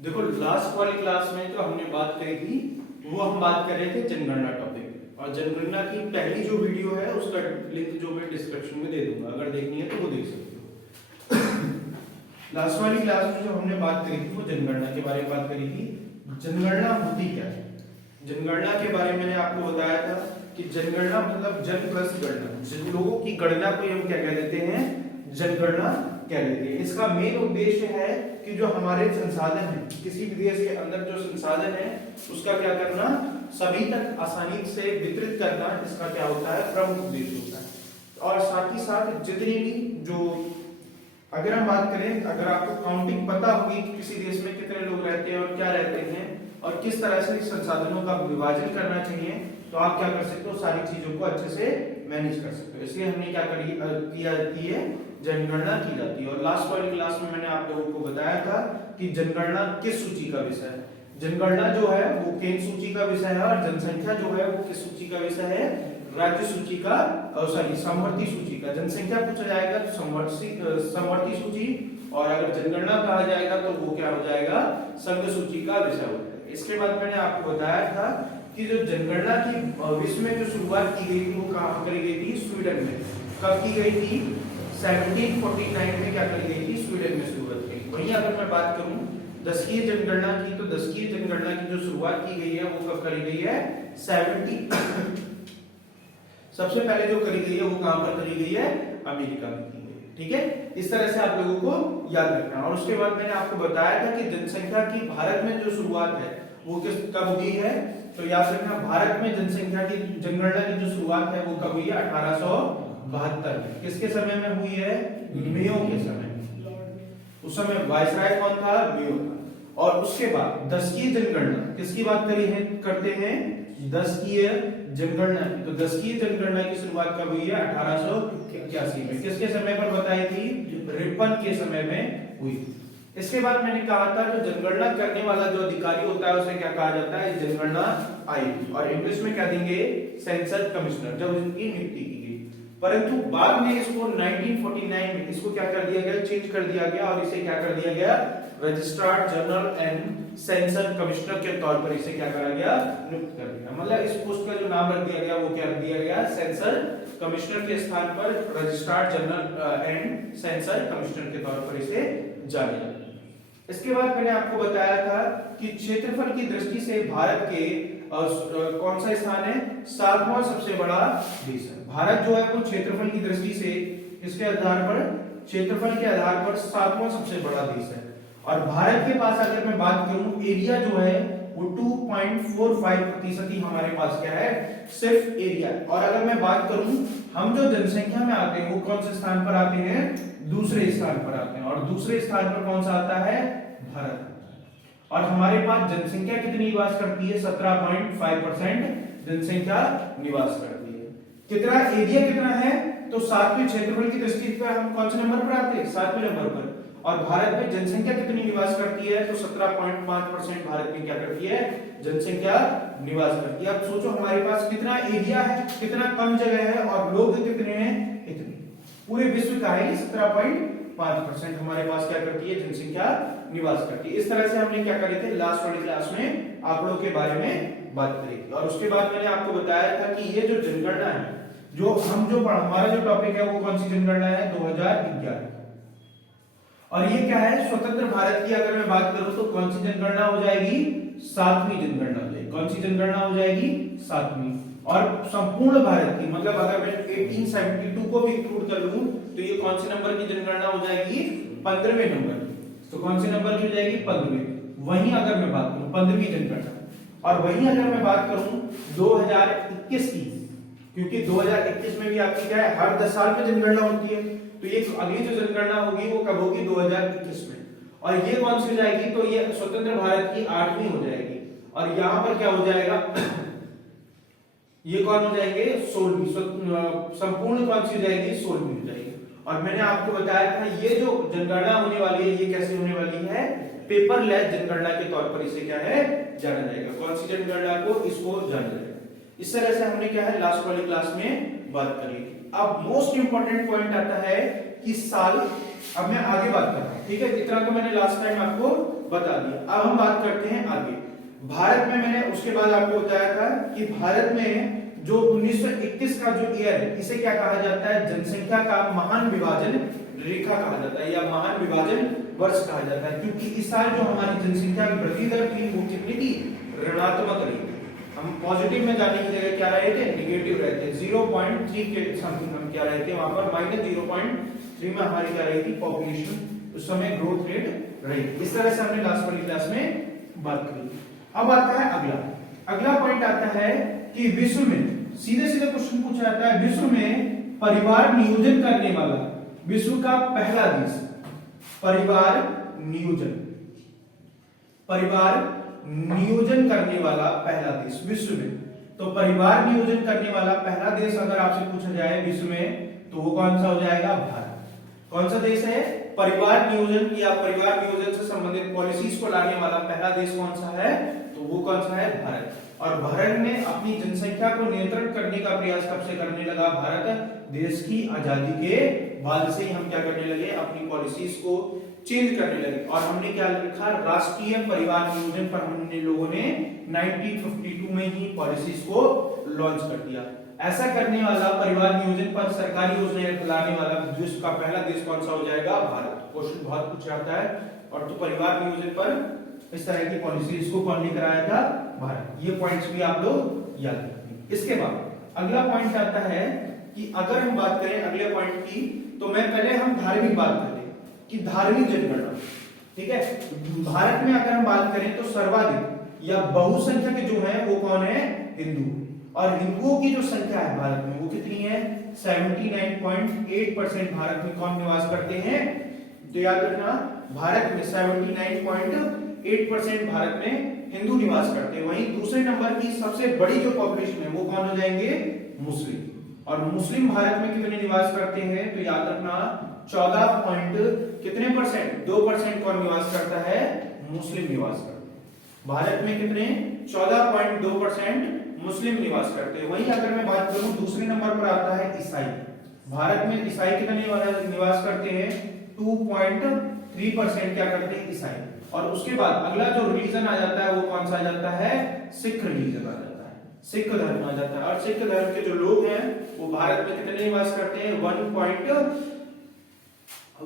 देखो लास्ट वाली क्लास में जो हमने बात करी थी वो हम बात कर रहे थे जनगणना टॉपिक और जनगणना की पहली जो वीडियो है उसका लिंक जो मैं डिस्क्रिप्शन में दे दूंगा, अगर देखनी है तो वो देख सकते हो। लास्ट वाली क्लास में जो हमने बात करी थी वो जनगणना के बारे में बात करी थी। जनगणना होती क्या है? जनगणना के बारे में मैंने आपको बताया था कि जनगणना मतलब जन प्लस गणना, जिन लोगों की गणना को हम क्या कह देते हैं, जनगणना कह देते हैं। इसका मेन उद्देश्य है कि जो हमारे संसाधन है, किसी भी देश के अंदर जो संसाधन है उसका क्या करना, सभी तक आसानी से वितरित करना, इसका क्या होता है, प्रमुख उद्देश्य होता है। और साथ ही साथ जितनी भी जो, अगर हम बात करें, अगर आपको काउंटिंग पता होगी कि किसी देश में कितने लोग रहते हैं और क्या रहते हैं और किस तरह से संसाधनों का विभाजन करना चाहिए, तो आप क्या कर सकते हो, सारी चीजों को अच्छे से मैनेज कर सकते हो। इसलिए हमने क्या किया जाती है, जनगणना की जाती है। और लास्ट वाली क्लास में मैंने आप लोगों को बताया था कि जनगणना किस सूची का विषय है। जनगणना जो है वो केंद्र सूची का विषय है और जनसंख्या जो है वो किस सूची का विषय है, राज्य सूची का, सॉरी समवर्ती सूची का। जनसंख्या पूछा जाएगा तो समवर्ती सूची, और अगर जनगणना कहा जाएगा तो वो क्या हो जाएगा, संघ सूची का विषय हो जाएगा। इसके बाद मैंने आपको बताया था कि जो जनगणना की विश्व में जो शुरुआत की गई थी वो कहाँ करी गई थी, स्वीडन में। कब की गई थी, 1749 में क्या करी गई थी, स्वीडन में शुरुआत की। वहीं अगर मैं बात करूं दशकीय जनगणना की, तो दशकीय जनगणना की जो शुरुआत की गई है वो कब करी गई है, 70 सबसे पहले जो करी गई है वो कहां पर करी गई है, अमेरिका में की गई है। ठीक है, इस तरह से आप लोगों को याद रखना है। और उसके बाद मैंने आपको बताया था कि जनसंख्या की भारत में जो शुरुआत है वो किस कब हुई है, तो याद रखना भारत में जनसंख्या की जनगणना की जो शुरुआत है वो कब हुई है, 1872 में। किसके समय में हुई है, मेयो के समय। उस समय वायसराय कौन था, मेयो था। और उसके बाद दशकीय जनगणना, किसकी बात करी है, करते हैं, दशकीय जनगणना की। तो दशकीय जनगणना की शुरुआत कब हुई है, 1881 में। किसके समय पर बताई थी, रिपन के समय में हुई थी। इसके बाद मैंने कहा था जो जनगणना करने वाला जो अधिकारी होता है उसे क्या कहा जाता है, जनगणना आयोग, और इंग्लिश में क्या देंगे, सेंसस कमिश्नर, जब इनकी नियुक्ति की गई। परंतु बाद में इसको 1949 में इसको क्या कर दिया गया, चेंज कर दिया गया और इसे क्या कर दिया गया, registrar general and census commissioner के तौर पर इसे क्या करा गया, नियुक्त कर दिया। मतलब इस पोस्ट का जो नाम रख दिया गया वो क्या रख दिया गया, सेंसस कमिश्नर के स्थान पर registrar general and census commissioner के तौर पर इसे जाना जाता है। इसके बाद मैंने आपको बताया था कि क्षेत्रफल की दृष्टि से भारत के कौन सा स्थान है, 7वां सबसे बड़ा देश है। भारत जो है वो क्षेत्रफल की दृष्टि से इसके आधार पर, क्षेत्रफल के आधार पर 7वां सबसे बड़ा देश है। और भारत के पास अगर मैं बात करूं, एरिया जो है वो 2.45% ही हमारे पास क्या है, सिर्फ एरिया। और अगर मैं बात करूं, हम जो जनसंख्या में आते हैं वो कौन से स्थान पर आते हैं, दूसरे स्थान पर आते हैं। और दूसरे स्थान पर कौन सा आता है, भारत। और हमारे पास जनसंख्या कितनी निवास करती है, 17.5% जनसंख्या निवास करती है। कितना एरिया कितना है, तो 7वें क्षेत्रफल की दृष्टि पर हम कौन से नंबर पर आते हैं, 7वें नंबर पर। और भारत में जनसंख्या कितनी निवास करती है, तो 17.5% भारत में क्या करती है, जनसंख्या निवास करती है। अब सोचो हमारे पास कितना एरिया है, कितना कम जगह है, और लोग कितने हैं, इतने। पूरे विश्व का है 17.5% हमारे पास क्या करती है, जनसंख्या निवास करती है। इस तरह से हमने क्या करे थे, लास्ट वाली क्लास में आंकड़ों के बारे में बात करी थी। और उसके बाद मैंने आपको बताया था कि ये जो जनगणना है, जो हमारा जो टॉपिक है वो कौन सी जनगणना है, 2011। और ये क्या है, स्वतंत्र भारत की अगर मैं बात करूं तो कौन सी जनगणना हो जाएगी, 7वीं जनगणना हो जाएगी। कौन सी जनगणना हो जाएगी, 7वीं। और संपूर्ण भारत की, मतलब अगर मैं 1872 को भी इंक्लूड कर लूं तो ये कौन से नंबर की जनगणना हो जाएगी, 15वें नंबर की। तो कौन से नंबर की हो जाएगी, 15वें। वहीं अगर मैं बात करूं 15वीं जनगणना, और वहीं अगर मैं बात करूं 2021 की, क्योंकि 2021 में भी आपकी क्या है, हर 10 साल में जनगणना होती है, तो ये अगली जो जनगणना होगी वो कब होगी, 2021 में। और ये कौन सी हो जाएगी, तो ये स्वतंत्र भारत की 8वीं हो जाएगी। और यहां पर क्या हो जाएगा, ये कौन हो जाएंगे, 16वीं। संपूर्ण कौन सी हो जाएगी, 16वीं हो जाएगी। और मैंने आपको बताया था ये जो जनगणना होने वाली है ये कैसे होने वाली है, पेपरलेस जनगणना के तौर पर इसे क्या है, जाना जाएगा। कौन सी जनगणना को, इसको जाना जाएगा। इस तरह से हमने क्या है, लास्ट वाली क्लास में बात करी। अब मोस्ट इंपॉर्टेंट पॉइंट आता है कि साल, अब मैं आगे बात कर रहा हूं, ठीक है। इतना तो मैंने लास्ट टाइम आपको बता दिया। अब हम बात करते हैं आगे। भारत में मैंने उसके बाद आपको बताया था कि भारत में जो 1921 का जो ईयर है इसे क्या कहा जाता है, जनसंख्या का महान विभाजन रेखा कहा जाता है या महान विभाजन वर्ष कहा जाता है, क्योंकि इस साल जो हमारी जनसंख्या की वृद्धि दर थी वो कितनी थी, ऋणात्मक रही थी। हम पॉजिटिव में जाने की जगह क्या रहे थे, नेगेटिव रहे थे। 0.3 के समथिंग हम क्या रहे थे वहां पर, -0.3 में हमारी क्या रही थी, पॉपुलेशन उस समय ग्रोथ रेट रही। इस तरह से हमने लास्ट वाली क्लास में बात करी। अब आता है अगला पॉइंट आता है कि विश्व में सीधे क्वेश्चन पूछा जाता है, विश्व में परिवार नियोजन करने वाला विश्व का पहला देश, परिवार नियोजन करने वाला पहला देश विश्व में। तो परिवार नियोजन करने वाला पहला देश अगर आपसे पूछा जाए विश्व में तो वो कौन सा हो जाएगा, भारत। कौन सा देश है, परिवार नियोजन या परिवार नियोजन से संबंधित पॉलिसीज को लाने वाला पहला देश कौन सा है, तो वो कौन सा है, भारत। और भारत ने अपनी जनसंख्या को नियंत्रण करने का प्रयास कब से करने लगा, भारत देश की आजादी के बाद से ही हम क्या करने लगे, अपनी पॉलिसीज को चेंज करने लगे। और हमने क्या लिखा, राष्ट्रीय परिवार नियोजन पर हमने लोगों ने 1952 में ही पॉलिसीज को लॉन्च कर दिया। ऐसा करने वाला परिवार नियोजन पर सरकारी योजनाएं लाने वाला विश्व का पहला देश कौन सा हो जाएगा, भारत। क्वेश्चन बहुत पूछा जाता है। और तो परिवार नियोजन पर इस तरह की पॉलिसीज को कौन लेकर आया था, भारत। ये पॉइंट्स भी आप लोग याद रखें। इसके बाद अगला पॉइंट आता है कि अगर हम बात करें अगले पॉइंट की, तो मैं पहले हम धार्मिक बात करें कि धार्मिक जनगणना, ठीक है। भारत में अगर हम बात करें तो सर्वाधिक या बहुसंख्यक जो है वो कौन है, हिंदू। और हिंदुओं की जो संख्या है भारत में वो कितनी है, 79.8% भारत में कौन निवास करते हैं, तो याद रखना भारत में 79.8% भारत में हिंदू निवास करते हैं। वहीं दूसरे नंबर की सबसे बड़ी जो पॉपुलेशन है वो कौन हो जाएंगे, मुस्लिम। और मुस्लिम भारत में कितने निवास करते हैं, तो याद रखना 2% कौन निवास करता है, मुस्लिम निवास करते हैं। भारत में कितने 14.2% मुस्लिम निवास करते हैं। वहीं अगर मैं बात करूं दूसरे नंबर पर आता है ईसाई। भारत में ईसाई कितने निवास करते हैं, 2.3% क्या करते हैं, ईसाई। और उसके बाद अगला जो रिलीजन आ जाता है वो कौन सा आ जाता है, सिख रिलीजन आ जाता है, सिख धर्म आ जाता है। और सिख धर्म के जो लोग हैं वो भारत में कितने निवास करते हैं,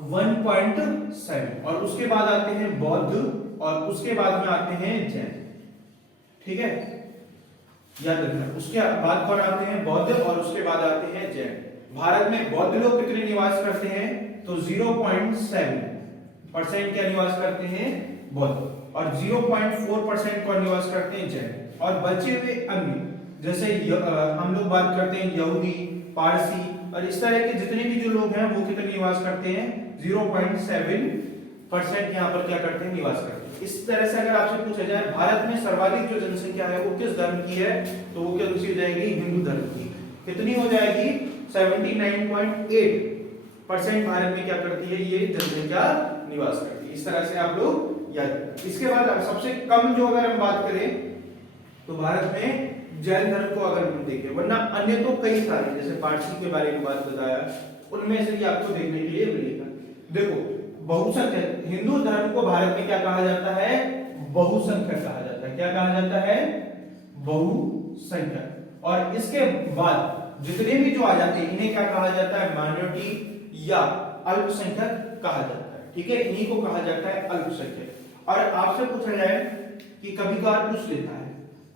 1.7। और उसके बाद आते हैं बौद्ध और उसके बाद में आते हैं जैन, ठीक है, याद रखना। उसके बाद कौन आते हैं, बौद्ध, और उसके बाद आते हैं जैन। भारत में बौद्ध लोग कितने निवास करते हैं, तो 0.7% क्या निवास करते हैं, बौद्ध। और 0.4% कौन निवास करते हैं, जैन। और बचे हुए अन्य जैसे हम लोग बात करते हैं यहूदी, पारसी और इस तरह के जितने भी जो लोग हैं वो कितने निवास करते हैं, 0.7% यहाँ पर क्या करते हैं, निवास करते हैं। इस तरह से अगर आपसे पूछा जाए भारत में सर्वाधिक जो जनसंख्या है वो किस धर्म की है, तो वो क्या हो जाएगी, हिंदू धर्म की। कितनी हो जाएगी, 79.8% भारत में क्या करती है, ये जनसंख्या निवास करती है। इस तरह से आप लोग याद रखें। इसके बाद सबसे कम जो अगर हम बात करें तो भारत में जैन धर्म को अगर हम देखें, वरना अन्य तो कई सारे जैसे पारसी के बारे में बात बताया, उनमें से ही आपको देखने के लिए मिलेगा। देखो बहुसंख्यक हिंदू धर्म को भारत में क्या कहा जाता है, बहुसंख्यक कहा जाता है। क्या कहा जाता है, बहुसंख्यक। और इसके बाद जितने भी जो आ जाते हैं इन्हें क्या कहा जाता है, माइनॉरिटी या अल्पसंख्यक कहा जाता है, ठीक है, इन्हीं को कहा जाता है अल्पसंख्यक। और आपसे पूछा जाए कि कभी कभार पूछ लेता है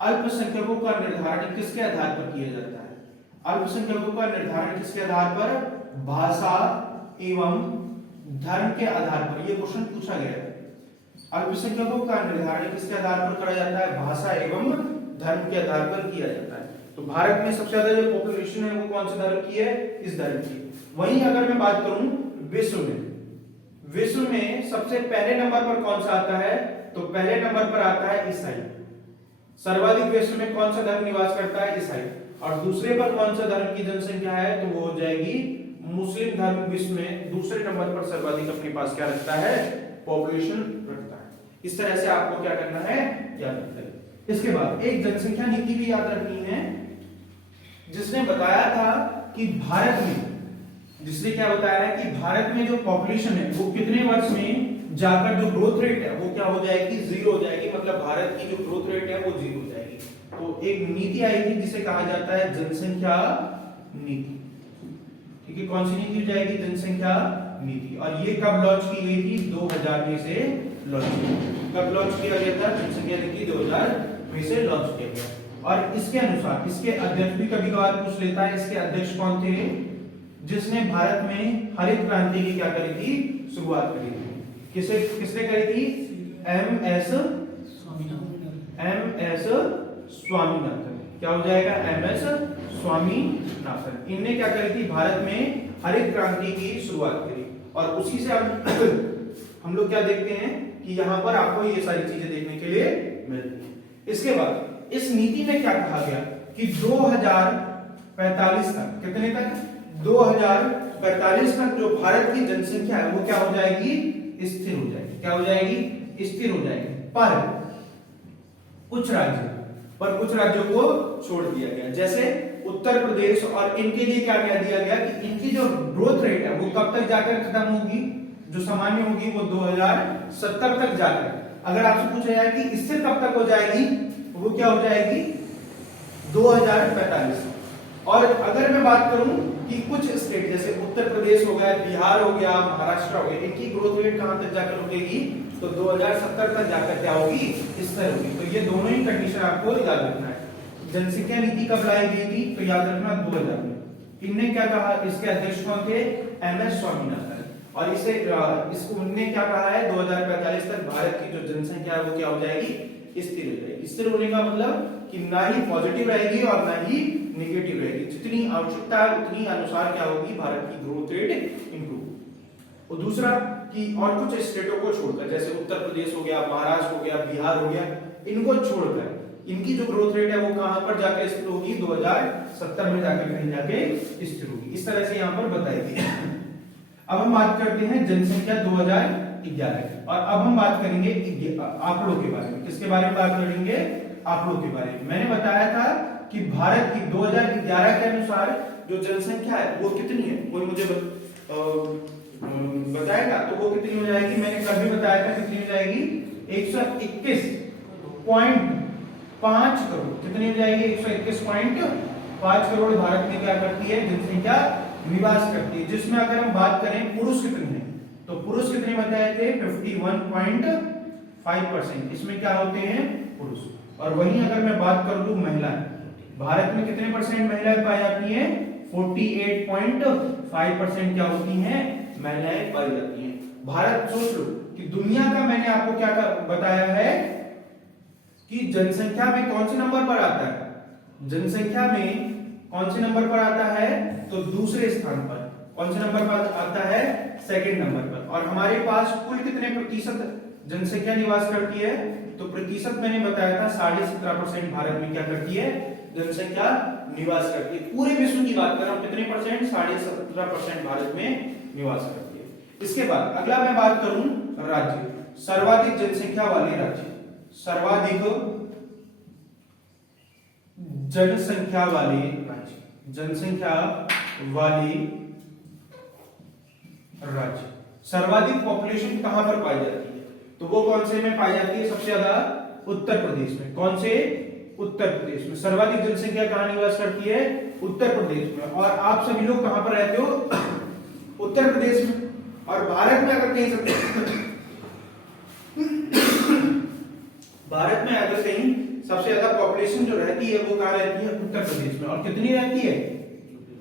अल्पसंख्यकों का निर्धारण किसके आधार पर किया जाता है, अल्पसंख्यकों का निर्धारण किसके आधार पर, भाषा एवं धर्म के आधार पर। यह क्वेश्चन पूछा गया है, अल्पसंख्यकों का निर्धारण किसके आधार पर करा जाता है, भाषा एवं धर्म के आधार पर किया जाता है। तो भारत में सबसे ज्यादा जो पॉपुलेशन है वो कौन से धर्म की है, इस धर्म की। वहीं अगर मैं बात करूं विश्व में सबसे पहले नंबर पर कौन सा आता है, तो पहले नंबर पर आता है ईसाई। सर्वाधिक विश्व में कौन सा धर्म निवास करता है, ईसाई। और दूसरे पर कौन सा धर्म की जनसंख्या है, तो वो हो जाएगी मुस्लिम धर्म विश्व में दूसरे नंबर पर सर्वाधिक अपने पास क्या रखता है, पॉपुलेशन रखता है। इस तरह से आपको क्या करना है, याद रखना है। इसके बाद एक जनसंख्या नीति भी याद रखनी है जिसने बताया था कि भारत में, जिसने क्या बताया है कि भारत में जो पॉपुलेशन है वो कितने वर्ष में जाकर जो ग्रोथ रेट है वो क्या हो जाएगी, जीरो हो जाएगी, मतलब भारत की जो ग्रोथ रेट है वो जीरो हो जाएगी। तो एक नीति आई थी जिसे कहा जाता है जनसंख्या नीति, ठीक है। कौन सी नीति हो जाएगी, जनसंख्या नीति। और ये कब लॉन्च की गई थी, 2000 में से लॉन्च कब लॉन्च किया गया था, जनसंख्या नीति 2000 में से लॉन्च किया गया। और इसके अनुसार इसके अध्यक्ष भी कभी कभार पूछ लेता है, इसके अध्यक्ष कौन थे, जिसने भारत में हरित क्रांति की क्या करी थी, शुरुआत करी थी। किसने करी थी, एम.एस. स्वामीनाथन। क्या हो जाएगा, एम.एस. स्वामीनाथन। इनने क्या करी थी, भारत में हरित क्रांति की शुरुआत करी। और उसी से हम लोग क्या देखते हैं कि यहाँ पर आपको ये सारी चीजें देखने के लिए मिलती है। इसके बाद इस नीति में क्या कहा गया कि 2045 तक, कितने तक, 2045 तक जो भारत की जनसंख्या है वो क्या हो जाएगी, स्थिर हो जाएगी। क्या हो जाएगी, स्थिर हो जाएगी। पर कुछ राज्यों को छोड़ दिया गया, जैसे उत्तर प्रदेश, और इनके लिए क्या कह दिया गया कि इनकी जो ग्रोथ रेट है वो कब तक जाकर खत्म होगी, जो सामान्य होगी वो 2070 तक जाकर, अगर आपसे पूछा जाए कि स्थिर कब तक हो जाएगी, वो क्या हो जाएगी, 2045। और अगर मैं बात करूं कि कुछ स्टेट जैसे उत्तर प्रदेश हो गया, बिहार हो गया, महाराष्ट्र हो गया, इनकी ग्रोथ रेट कहां तक जाकर रुकेगी, तो 2070 तक जाकर क्या होगी, स्थिर होगी। तो ये दोनों ही कंडीशन आपको याद रखना है। जनसंख्या नीति कब लाई गई थी, तो याद रखना 2000 में। इनने क्या कहा, इसके अध्यक्ष कौन थे, एम.एस. स्वामीनाथन। और इसको उन्होंने क्या कहा है, 2045 तक भारत की जो जनसंख्या है वो क्या हो जाएगी, स्थिर हो जाएगी। स्थिर होने का मतलब कि ना ही पॉजिटिव रहेगी और ना ही नेगेटिव रहेगी, जितनी आवश्यकता है उतनी अनुसार क्या होगी, भारत की ग्रोथ रेट इंप्रूव। और दूसरा कि और कुछ स्टेटों को छोड़कर, जैसे उत्तर प्रदेश हो गया, महाराष्ट्र हो गया, बिहार हो गया, इनको छोड़कर इनकी जो ग्रोथ रेट है वो कहां पर जाकर स्थिर होगी, 2070 में जाकर कहीं जाके स्थिर होगी। इस तरह से यहाँ पर बताई गई। अब हम बात करते हैं जनसंख्या 2011, और अब हम बात करेंगे आंकड़ों के बारे में। किसके बारे में बात करेंगे, आंकड़ों के बारे में। मैंने बताया था कि भारत की 2011 के अनुसार जो जनसंख्या है वो कितनी है, कोई मुझे बताएगा, तो वो कितनी हो जाएगी, मैंने कल भी बताया था कितनी हो जाएगी, 121.5 करोड़। कितनी हो जाएगी, 121.5 करोड़ भारत में क्या करती है, जनसंख्या निवास करती है। जिसमें अगर हम बात करें पुरुष कितने हैं, तो पुरुष कितने बताए थे, 51.5%। इसमें क्या होते हैं, पुरुष। और वहीं अगर मैं बात कर लूं महिलाएं, भारत में कितने परसेंट महिलाएं पाई जाती हैं, 48.5% क्या होती हैं, महिलाएं पाई जाती हैं। भारत, सोच लो कि दुनिया का, मैंने आपको क्या बताया है कि जनसंख्या में कौन से नंबर पर आता है, जनसंख्या में कौन से नंबर पर आता है, तो दूसरे स्थान पर। कौन से नंबर पर आता है, सेकंड नंबर पर। और हमारे पास कुल कितने प्रतिशत जनसंख्या निवास करती है, तो प्रतिशत मैंने बताया था 17.5% भारत में क्या करती है, जनसंख्या निवास करती है। पूरे विश्व की बात कर रहा हूं, कितने परसेंट, 17.5% भारत में निवास करती है। इसके बाद अगला मैं बात करूं राज्य, सर्वाधिक जनसंख्या वाले राज्य, सर्वाधिक जनसंख्या वाले राज्य, जनसंख्या वाले राज्य, सर्वाधिक पॉपुलेशन कहां पर पाई जाती है, तो वो कौन से में पाई जाती है, सबसे ज्यादा उत्तर प्रदेश में। कौन से, उत्तर प्रदेश में। सर्वाधिक जनसंख्या कहां निवास करती है, उत्तर प्रदेश में। और आप सभी लोग कहां पर रहते हो, उत्तर प्रदेश में। और भारत में अगर कहीं भारत में अगर कहीं सबसे ज्यादा पॉपुलेशन जो रहती है वो कहां रहती है, उत्तर प्रदेश में। और कितनी रहती है,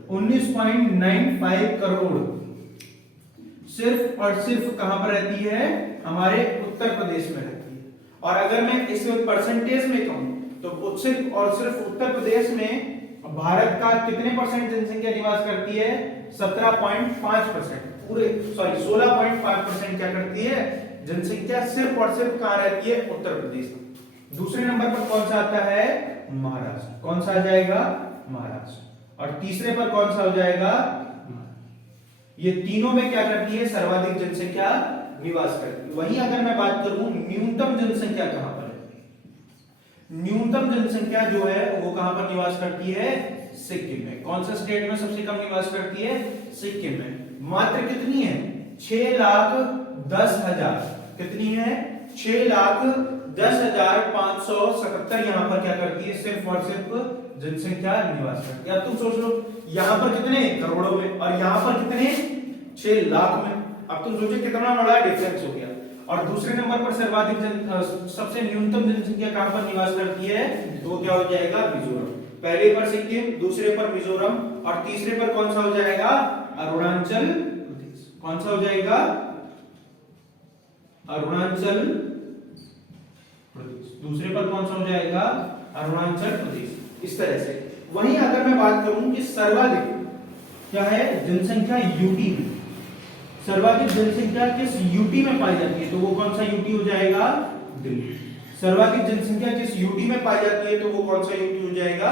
19.95 करोड़ सिर्फ और सिर्फ कहां पर रहती है, हमारे उत्तर प्रदेश में रहती है। और अगर मैं इस परसेंटेज में कहूं तो सिर्फ और सिर्फ उत्तर प्रदेश में भारत का कितने परसेंट जनसंख्या निवास करती है, 17.5%, पूरे 16.5% क्या करती है, जनसंख्या सिर्फ और सिर्फ कहां रहती है, उत्तर प्रदेश में। दूसरे नंबर पर कौन सा आता है, महाराष्ट्र। कौन सा आ जाएगा, महाराष्ट्र। और तीसरे पर कौन सा हो जाएगा, ये तीनों में क्या करती है, सर्वाधिक जनसंख्या निवास करती है। वहीं अगर मैं बात करूं न्यूनतम जनसंख्या कहां पर है, न्यूनतम जनसंख्या जो है वो कहां पर निवास करती है, सिक्किम में। कौन सा स्टेट में सबसे कम निवास करती है, सिक्किम में। मात्र कितनी है, 6,10,000 कितनी है? 6,10,577 यहाँ पर क्या करती है? सिर्फ और सिर्फ जनसंख्या निवास करती है। अब तुम सोच लो यहाँ पर कितने करोड़ों में और यहाँ पर कितने 6 लाख में। अब तुम सोचो कितना बड़ा डिफरेंस हो गया। और दूसरे नंबर पर सर्वाधिक सबसे न्यूनतम जनसंख्या कहां पर निवास करती है? तो वो क्या हो जाएगा? मिजोरम। पहले पर सिक्किम, दूसरे पर मिजोरम और तीसरे पर कौन सा हो जाएगा? अरुणाचल प्रदेश। कौन सा हो जाएगा? अरुणाचल प्रदेश। दूसरे पर कौन सा हो जाएगा? अरुणाचल प्रदेश। इस तरह से। वहीं अगर मैं बात करूं कि सर्वाधिक क्या है जनसंख्या यूटी में, सर्वाधिक जनसंख्या किस यूटी में पाई जाती है? तो वो कौन सा यूटी हो जाएगा? दिल्ली। सर्वाधिक जनसंख्या किस यूटी में पाई जाती है? तो वो कौन सा यूटी हो जाएगा?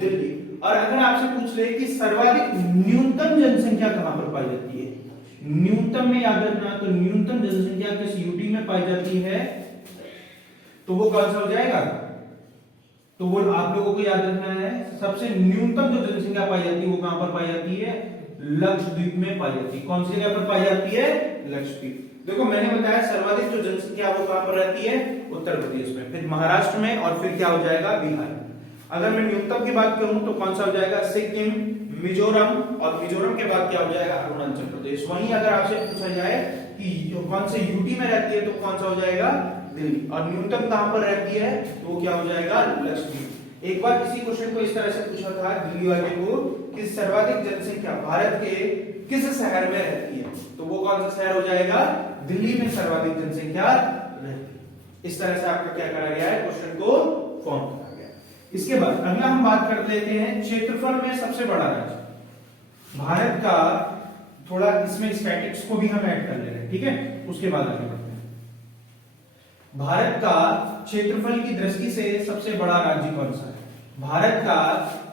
दिल्ली। और अगर आपसे पूछ ले कि सर्वाधिक न्यूनतम जनसंख्या कहां पर पाई जाती है? न्यूनतम में याद रखना, तो न्यूनतम जनसंख्या किस यूटी में पाई जाती है? तो वो कौन सा हो जाएगा? तो वो आप लोगों को याद रखना है, सबसे न्यूनतम जो जनसंख्या पाई जाती है वो कहां पर पाई जाती है? लक्षद्वीप में पाई जाती है। कौन सी जगह पर पाई जाती है? लक्षद्वीप। देखो मैंने बताया सर्वाधिक जो जनसंख्या वो कहां पर रहती है? उत्तर प्रदेश में, फिर महाराष्ट्र में और फिर क्या हो जाएगा? बिहार। अगर मैं न्यूनतम की बात करूं तो कौन सा हो जाएगा? सिक्किम, मिजोरम और मिजोरम के बाद क्या हो जाएगा? अरुणाचल प्रदेश। वहीं अगर आपसे पूछा जाए कि कौन से यूटी में रहती है तो कौन सा हो जाएगा? दिल्ली। और न्यूनतम कहां पर रहती है? तो वो क्या हो जाएगा? लक्षद्वीप। एक बार किसी क्वेश्चन को इस तरह से पूछा था दिल्ली वाले को कि सर्वाधिक जनसंख्या भारत के किस शहर में रहती है? तो वो कौन सा शहर हो जाएगा? दिल्ली में सर्वाधिक जनसंख्या रहती है। इस तरह से आपका क्या करा गया है? क्वेश्चन को फॉर्म करा गया। इसके बाद अगला हम बात कर लेते हैं क्षेत्रफल में सबसे बड़ा राज्य भारत का। थोड़ा इसमें स्टैटिक्स को भी हम ऐड कर ले रहे हैं, ठीक है? उसके बाद आगे बढ़ते हैं। भारत का क्षेत्रफल की दृष्टि से सबसे बड़ा राज्य कौन सा है? भारत का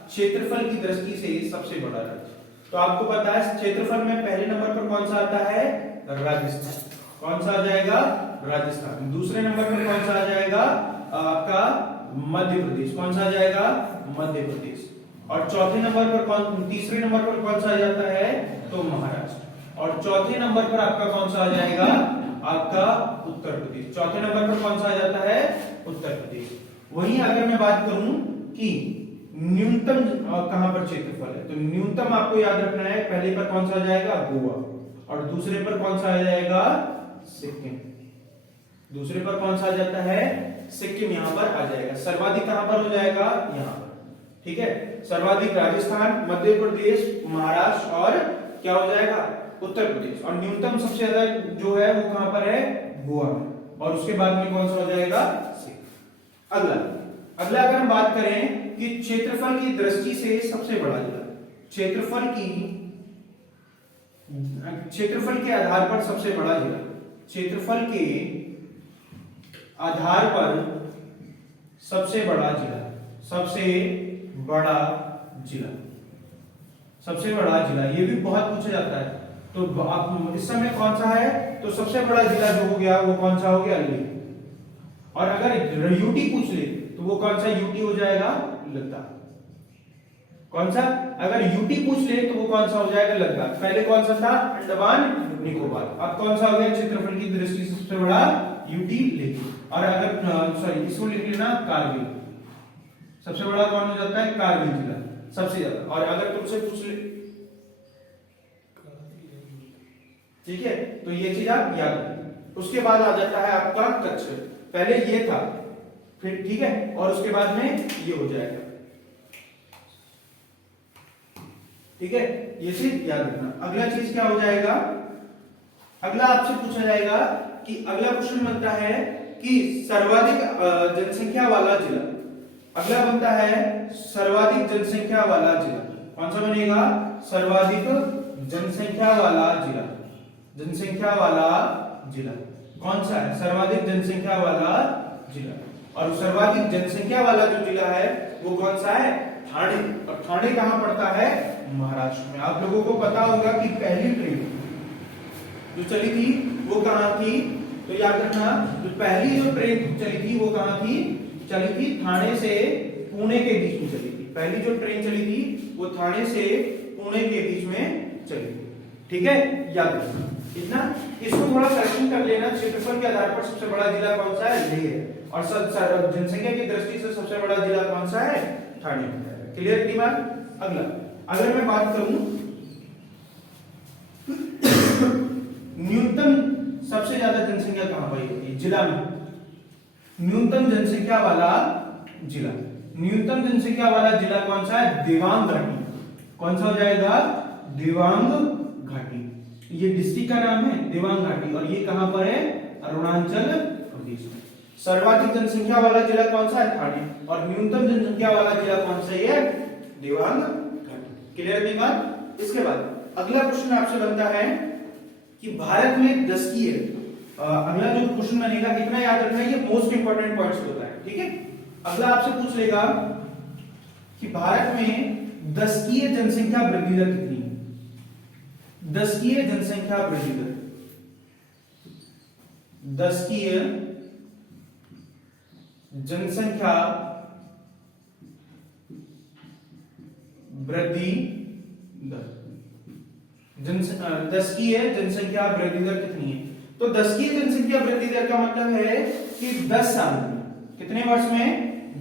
क्षेत्रफल की दृष्टि से सबसे बड़ा राज्य, तो आपको पता है क्षेत्रफल में पहले नंबर पर कौन सा आता है? राजस्थान। कौन सा आ जाएगा? राजस्थान। दूसरे नंबर पर कौन सा आ जाएगा? आपका मध्य प्रदेश। कौन सा आ जाएगा? मध्य प्रदेश। और चौथे नंबर पर तीसरे नंबर पर कौन सा आ जाता है? तो महाराष्ट्र। और चौथे नंबर पर आपका कौन सा आ जाएगा? आपका उत्तर प्रदेश। चौथे नंबर पर कौन सा आ जाता है? उत्तर प्रदेश। वहीं अगर मैं बात करूं कि न्यूनतम कहां पर क्षेत्रफल है, तो न्यूनतम आपको याद रखना है, पहले पर कौन सा आ जाएगा? गोवा। और दूसरे पर कौन सा आ जाएगा? सिक्किम। दूसरे पर कौन सा आ जाता है? सिक्किम यहां पर आ जाएगा। सर्वाधिक कहां पर हो जाएगा? यहां पर, ठीक है? सर्वाधिक राजस्थान, मध्य प्रदेश, महाराष्ट्र और क्या हो जाएगा? उत्तर प्रदेश। और न्यूनतम सबसे ज्यादा जो है वो कहां पर है? गोवा में। और उसके बाद में कौन सा हो जाएगा? सिक्किम। अगला अगर हम बात करें कि क्षेत्रफल की दृष्टि से सबसे बड़ा जिला, क्षेत्रफल के आधार पर सबसे बड़ा जिला, क्षेत्रफल के आधार पर सबसे बड़ा जिला, सबसे बड़ा जिला ये भी बहुत पूछा जाता है। तो आप इस समय कौन सा है? तो सबसे बड़ा जिला जो हो गया वो कौन सा हो गया? अलीगढ़। और अगर यूटी पूछ ले तो वो कौन सा यूटी हो जाएगा? लद्दाख। कौन सा? अगर यूटी पूछ ले तो वो कौन सा हो जाएगा? लद्दाख। पहले कौन सा था? अंडमान निकोबार। अब कौन सा हो गया? क्षेत्रफल की दृष्टि से सबसे बड़ा यूटी लेके। और अगर इसको लिख लेना कारगिल। सबसे बड़ा कौन हो जाता है? कारगिल जिला सबसे ज्यादा। और अगर तुमसे पूछ ले, ठीक है, तो ये चीज आप याद रखिए। उसके बाद आ जाता है आपका कच्छ। पहले ये था, फिर ठीक है, और उसके बाद में ये हो जाएगा, ठीक है? ये चीज याद रखना। अगला चीज क्या हो जाएगा? अगला आपसे पूछा जाएगा कि अगला क्वेश्चन बनता है कि सर्वाधिक जनसंख्या वाला जिला। अगला बनता है सर्वाधिक जनसंख्या वाला जिला। कौन सा बनेगा? सर्वाधिक जनसंख्या वाला जिला। कौन सा है? सर्वाधिक जनसंख्या वाला जिला। और सर्वाधिक जनसंख्या वाला जो जिला है वो कौन सा है? ठाणे। और ठाणे कहां पड़ता है? महाराष्ट्र में। आप लोगों को पता होगा कि पहली ट्रेन जो चली थी वो कहां थी? तो याद रखना, जो पहली जो ट्रेन चली थी वो कहां थी? चली थी ठाणे से पुणे के बीच में चली थी। पहली जो ट्रेन चली थी वो ठाणे से पुणे के बीच में चली थी। ठीक है, याद रखना इतना। इसको थोड़ा करेक्शन कर लेना, क्षेत्रफल के आधार पर सबसे बड़ा जिला कौन सा है, लेह है, और जनसंख्या की दृष्टि से सबसे बड़ा जिला कौन सा है, ठाणे। क्लियर की बात। अगला, अगर मैं बात करूं न्यूनतम सबसे ज्यादा जनसंख्या कहां पाई जाती है, जिला में, न्यूनतम जनसंख्या वाला जिला, न्यूनतम जनसंख्या वाला जिला कौन सा है, देवांग घाटी। कौन सा हो जाएगा, देवांग घाटी। ये डिस्ट्रिक्ट का नाम है देवांग घाटी, और ये कहां पर है, अरुणाचल प्रदेश में। सर्वाधिक जनसंख्या वाला जिला कौन सा है, ठाणे, और न्यूनतम जनसंख्या वाला जिला कौन सा है, देवांग घाटी। क्लियर की बात। इसके बाद अगला क्वेश्चन आपसे बनता है कि भारत में दशकीय, अगला जो क्वेश्चन बनेगा, इतना याद रखना, ये मोस्ट इंपोर्टेंट पॉइंट्स होता है, ठीक है। अगला आपसे पूछ लेगा कि भारत में दशकीय जनसंख्या वृद्धि दर कितनी है, दशकीय जनसंख्या वृद्धि दर, दशकीय जनसंख्या वृद्धि दर, दशकीय जनसंख्या वृद्धि दर कितनी है। तो दशकीय जनसंख्या वृद्धि दर का मतलब है कि 10 साल में, कितने वर्ष में,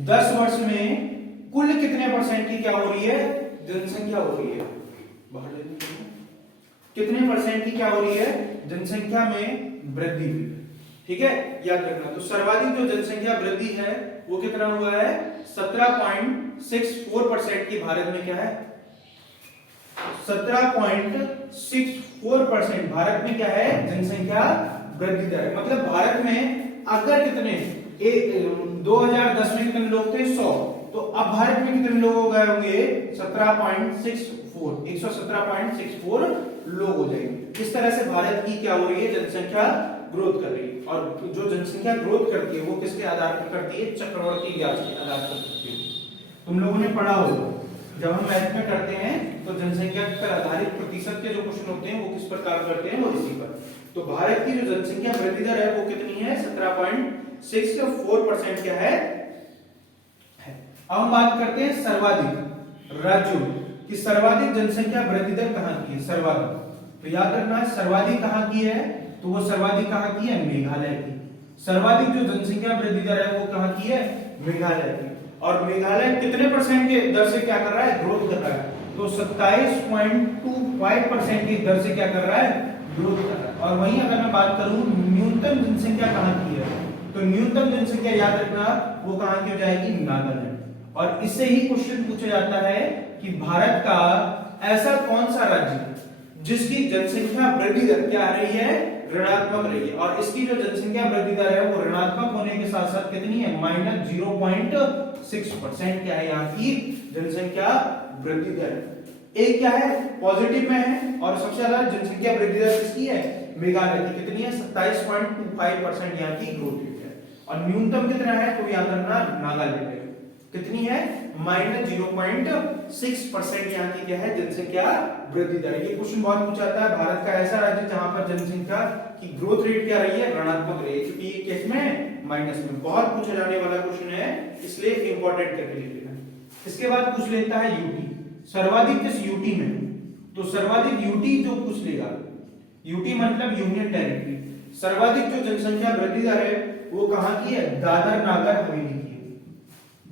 10 वर्ष में कुल कितने परसेंट की क्या हो रही है, जनसंख्या हो रही है, कितने परसेंट की क्या हो रही है, जनसंख्या में वृद्धि हुई। ठीक है, याद रखना। तो सर्वाधिक जो जनसंख्या वृद्धि है वो कितना हुआ है, 17.64% की भारत में क्या है, 17.64% भारत में क्या है, जनसंख्या वृद्धि दर। मतलब भारत में अगर कितने 2010 में कितने लोग थे, 100, तो अब भारत में कितने लोग हो गए होंगे, 17.64, 117.64 लोग हो जाएंगे। इस तरह से भारत की क्या हो रही है, जनसंख्या ग्रोथ कर रही है। और जो जनसंख्या ग्रोथ करती है वो किसके आधार पर करती है, चक्रवर्ती ब्याज के आधार पर करती है। तुम लोगों ने पढ़ा होगा, जब हम मैथ में करते हैं तो जनसंख्या पर आधारित प्रतिशत के जो क्वेश्चन होते हैं वो किस प्रकार करते हैं, वो इसी पर। तो भारत की जो जनसंख्या वृद्धि दर है वो कितनी है, 17.64% क्या है। अब हम बात करते हैं सर्वाधिक राज्यों की, सर्वाधिक जनसंख्या वृद्धि दर कहां की है, सर्वाधिक। तो याद रखना है सर्वाधिक कहां की है, तो वो सर्वाधिक कहां की है, मेघालय की। सर्वाधिक जो जनसंख्या वृद्धि दर है वो कहां की है, मेघालय की। और मेघालय कितने परसेंट के दर से क्या कर रहा है, ग्रोथ कर रहा है, तो 27.25% की दर से क्या कर रहा है, ग्रोथ कर रहा है। और वहीं अगर मैं बात करूं न्यूनतम जनसंख्या कहां की है, तो न्यूनतम जनसंख्या याद रखना वो कहां की हो जाएगी, नागालैंड। और इससे ही क्वेश्चन पूछा जाता है कि भारत का ऐसा कौन सा राज्य जिसकी जनसंख्या वृद्धि दर क्या रही है, ऋणात्मक रही है। और इसकी जो जनसंख्या वृद्धि दर है वो ऋणात्मक होने के साथ साथ कितनी है, -0.6% क्या है यहाँ की जनसंख्या वृद्धि दर। एक क्या है, पॉजिटिव में है, और सबसे ज्यादा जनसंख्या वृद्धि दर किसकी है, मेघालय की। कितनी है, 27.25% यहाँ की ग्रोथ रेट है। और न्यूनतम कितना है, तो याद रखना नागालैंड है, कितनी है, -0.6% यहाँ की क्या है, जनसंख्या वृद्धि दर। ये क्वेश्चन बहुत पूछा जाता है, भारत का ऐसा राज्य जहां पर जनसंख्या की ग्रोथ रेट क्या रही है, ऋणात्मक रही है, क्योंकि ये किस में, माइनस में। बहुत पूछा जाने वाला क्वेश्चन है, इसलिए इंपॉर्टेंट करके लिख लेना। इसके बाद पूछ लेता है यूटी, सर्वाधिक किस यूटी में, तो सर्वाधिक यूटी जो पूछ लेगा, यूटी मतलब यूनियन टेरिटरी। सर्वाधिक जो जनसंख्या वृद्धि दर है वो कहां की है, दादर नागर हवेली की,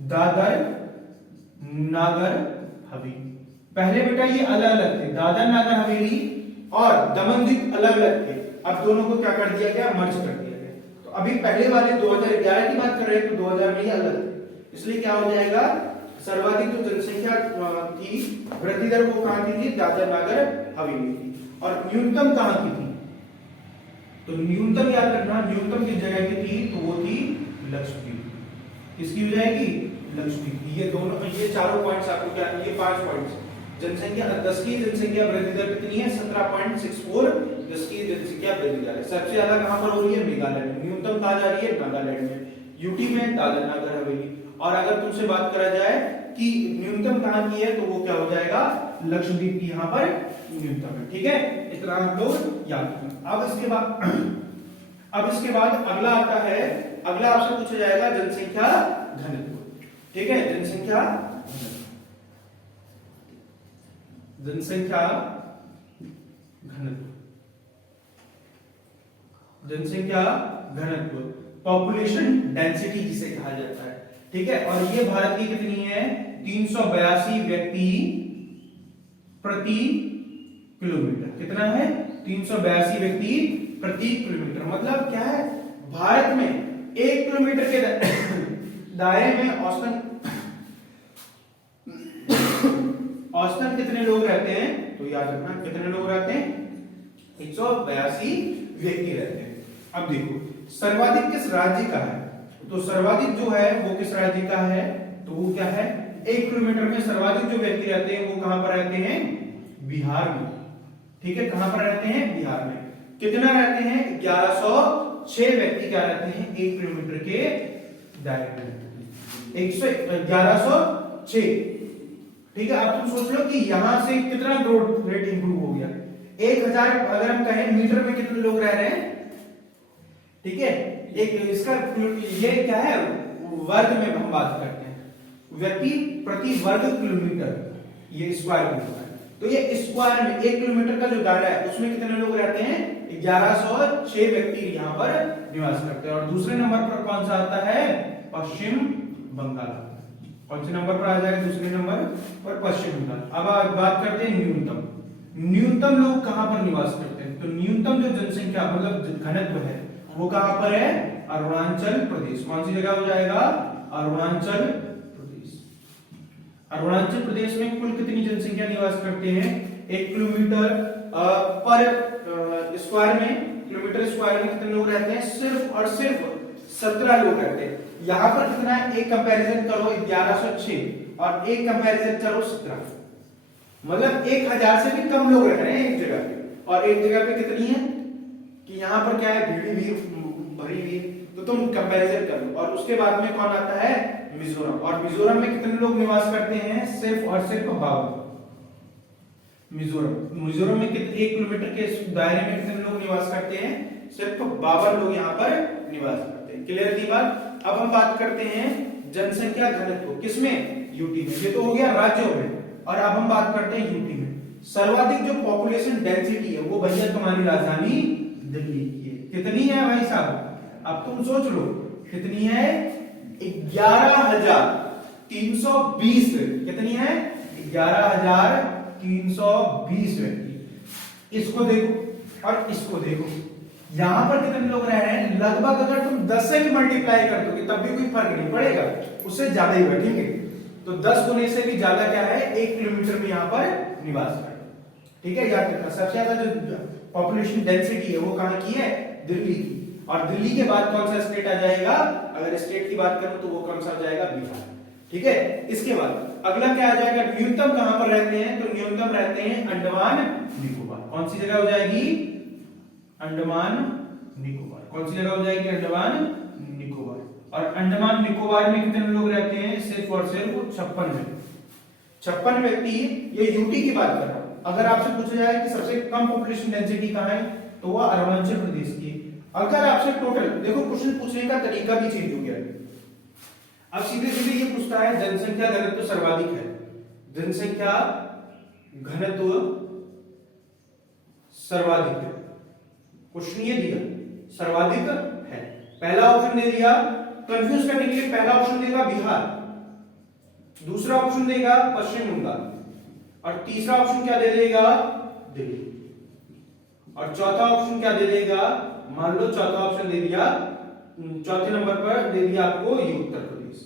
दादर नागर हवेली। पहले बेटा ये अलग अलग थे, दादर नागर हवेली और दमन दीव अलग अलग थे, अब दोनों को क्या कर दिया गया, मर्ज कर दिया गया। तो अभी पहले वाले 2011 की बात कर रहे हैं, तो 2000 में ये अलग थे, इसलिए क्या हो जाएगा, सर्वाधिक जो जनसंख्या की वृद्धि दर वो कहां की थी, दादर नागर हवेली थी। और न्यूनतम कहां की थी, तो न्यूनतम याद रखना, न्यूनतम किस जगह की थी, तो वो थी लक्षद्वीप। किसकी हो जाएगी, लक्षद्वीप। ये दोनों, ये चारों पॉइंट्स आपको क्या, ये 5 पॉइंट्स। जनसंख्या, 10 की जनसंख्या वृद्धि दर कितनी है, 17.64 10 की जनसंख्या वृद्धि दर है। सबसे ज्यादा कहां पर हो रही है, मेघालय में। न्यूनतम कहां जा रही है, नागालैंड में। यूटी में दादर नागर हवेली। और अगर तुमसे बात करा जाए कि न्यूनतम कहां की है, तो वो क्या हो जाएगा, लक्षद्वीप की यहाँ पर न्यूनतम है। ठीक है, इतना आप लोग याद रखना। अब इसके बाद अगला आता है, अगला आपसे पूछा जाएगा जनसंख्या घनत्व। ठीक है, जनसंख्या घनत्व, जनसंख्या घनत्व, पॉपुलेशन डेंसिटी जिसे कहा जाता है, ठीक है। और ये भारत की कितनी है, 382 व्यक्ति प्रति किलोमीटर। कितना है, 382 व्यक्ति प्रति किलोमीटर। मतलब क्या है, भारत में 1 किलोमीटर के दायरे में औसतन कितने लोग रहते हैं, तो याद रखना कितने लोग रहते हैं, 182 व्यक्ति रहते हैं। अब देखो सर्वाधिक किस राज्य का है, तो सर्वाधिक जो है वो किस राज्य का है, तो वो क्या है, 1 किलोमीटर में सर्वाधिक जो व्यक्ति रहते हैं वो कहां पर रहते हैं, बिहार में, ठीक है। कहां पर रहते हैं, बिहार में। कितना रहते हैं, 1106 व्यक्ति क्या रहते हैं 1 किलोमीटर के दायरे में, 1106, ठीक है। अब तुम सोच लो कि यहां से कितना ग्रोथ रेट इंप्रूव हो गया, 1000 अगर हम कहें मीटर में कितने लोग रह रहे हैं, ठीक है। एक इसका ये क्या है, वर्ग में हम बात करते हैं, व्यक्ति प्रति वर्ग किलोमीटर, ये स्क्वायर में होता है। तो ये स्क्वायर में 1 किलोमीटर का जो दायरा है उसमें कितने लोग रहते हैं, 1106 व्यक्ति यहाँ पर निवास करते हैं। और दूसरे नंबर पर कौन सा आता है, पश्चिम बंगाल। कौन से नंबर पर आ जाएगा, दूसरे नंबर पर पश्चिम बंगाल। अब बात करते हैं न्यूनतम, न्यूनतम लोग कहां पर निवास करते हैं, तो न्यूनतम जो जनसंख्या मतलब घनत्व है वो कहां पर है, अरुणाचल प्रदेश। कौन सी जगह हो जाएगा, अरुणाचल प्रदेश। अरुणाचल प्रदेश में कुल कितनी जनसंख्या निवास करते हैं, 1 किलोमीटर पर स्क्वायर में, किलोमीटर स्क्वायर में कितने लोग रहते हैं, सिर्फ और सिर्फ 17 लोग रहते हैं। यहां पर कितना है, एक कंपैरिजन करो 1106 और एक कंपैरिजन करो 17, मतलब 1000 से भी कम लोग रह रहे हैं एक जगह पे, और एक जगह पे कितनी है कि यहां पर क्या है, भीड़ भरी हुई। तो तुम कंपैरिजन कर लो। और उसके बाद में कौन आता है, मिजोरम। और मिजोरम में कितने लोग निवास करते हैं, सिर्फ और सिर्फ 52। मिजोरम में 1 किलोमीटर के दायरे में कितने लोग निवास करते हैं, सिर्फ 52 लोग यहाँ पर निवास करते हैं। क्लियर थी बात। अब हम बात करते हैं जनसंख्या घनत्व, किसमें, यूटी में। ये तो हो गया राज्यों में, और अब हम बात करते हैं यूटी में। सर्वाधिक जो पॉपुलेशन डेंसिटी है वो भैया तुम्हारी राजधानी दिल्ली की है। कितनी है भाई साहब, अब तुम सोच लो कितनी है, 11,320। कितनी है, 11,320 व्यक्ति। इसको देखो और इसको देखो, यहां पर कितने लोग रह रहे हैं, लगभग अगर तुम 10 से भी मल्टीप्लाई कर दोगे तब भी कोई फर्क नहीं पड़ेगा, उससे ज्यादा ही बैठेंगे। तो 10 गुने से भी ज्यादा क्या है, 1 किलोमीटर में यहां पर निवास कर, ठीक है। याद रखना सबसे ज्यादा जो पॉपुलेशन डेंसिटी है वो कहां की है, दिल्ली की। और दिल्ली के बाद कौन सा स्टेट आ जाएगा, अगर स्टेट की बात करूं तो वो कौन सा आ जाएगा, बिहार, ठीक है। इसके बाद अगला क्या आ जाएगा, न्यूनतम कहां पर रहते हैं, तो न्यूनतम रहते हैं अंडमान निकोबार। कौन सी जगह हो जाएगी, अंडमान निकोबार। कौन सी जगह हो जाएगी, अंडमान निकोबार। और अंडमान निकोबार में कितने लोग रहते हैं, सिर्फ और सिर्फ 56 व्यक्ति। ये यूटी की बात कर रहा हूं। अगर आपसे पूछा जाए कि सबसे कम पॉपुलेशन डेंसिटी कहां है, तो वह अरुणाचल प्रदेश की। अगर आपसे टोटल देखो, क्वेश्चन पूछने का तरीका भी चेंज हो गया है। अब सीधे सीधे ये पूछता है जनसंख्या घनत्व सर्वाधिक है, जनसंख्या घनत्व सर्वाधिक है, क्वेश्चन ये दिया सर्वाधिक है। पहला ऑप्शन दे दिया, कंफ्यूज करने के लिए पहला ऑप्शन देगा बिहार, दूसरा ऑप्शन देगा पश्चिम बंगाल, और तीसरा ऑप्शन क्या दे देगा, दिल्ली, और चौथा ऑप्शन क्या दे देगा, मान लो चौथा ऑप्शन दे दिया, चौथे नंबर पर दे दिया आपको ये उत्तर प्रदेश।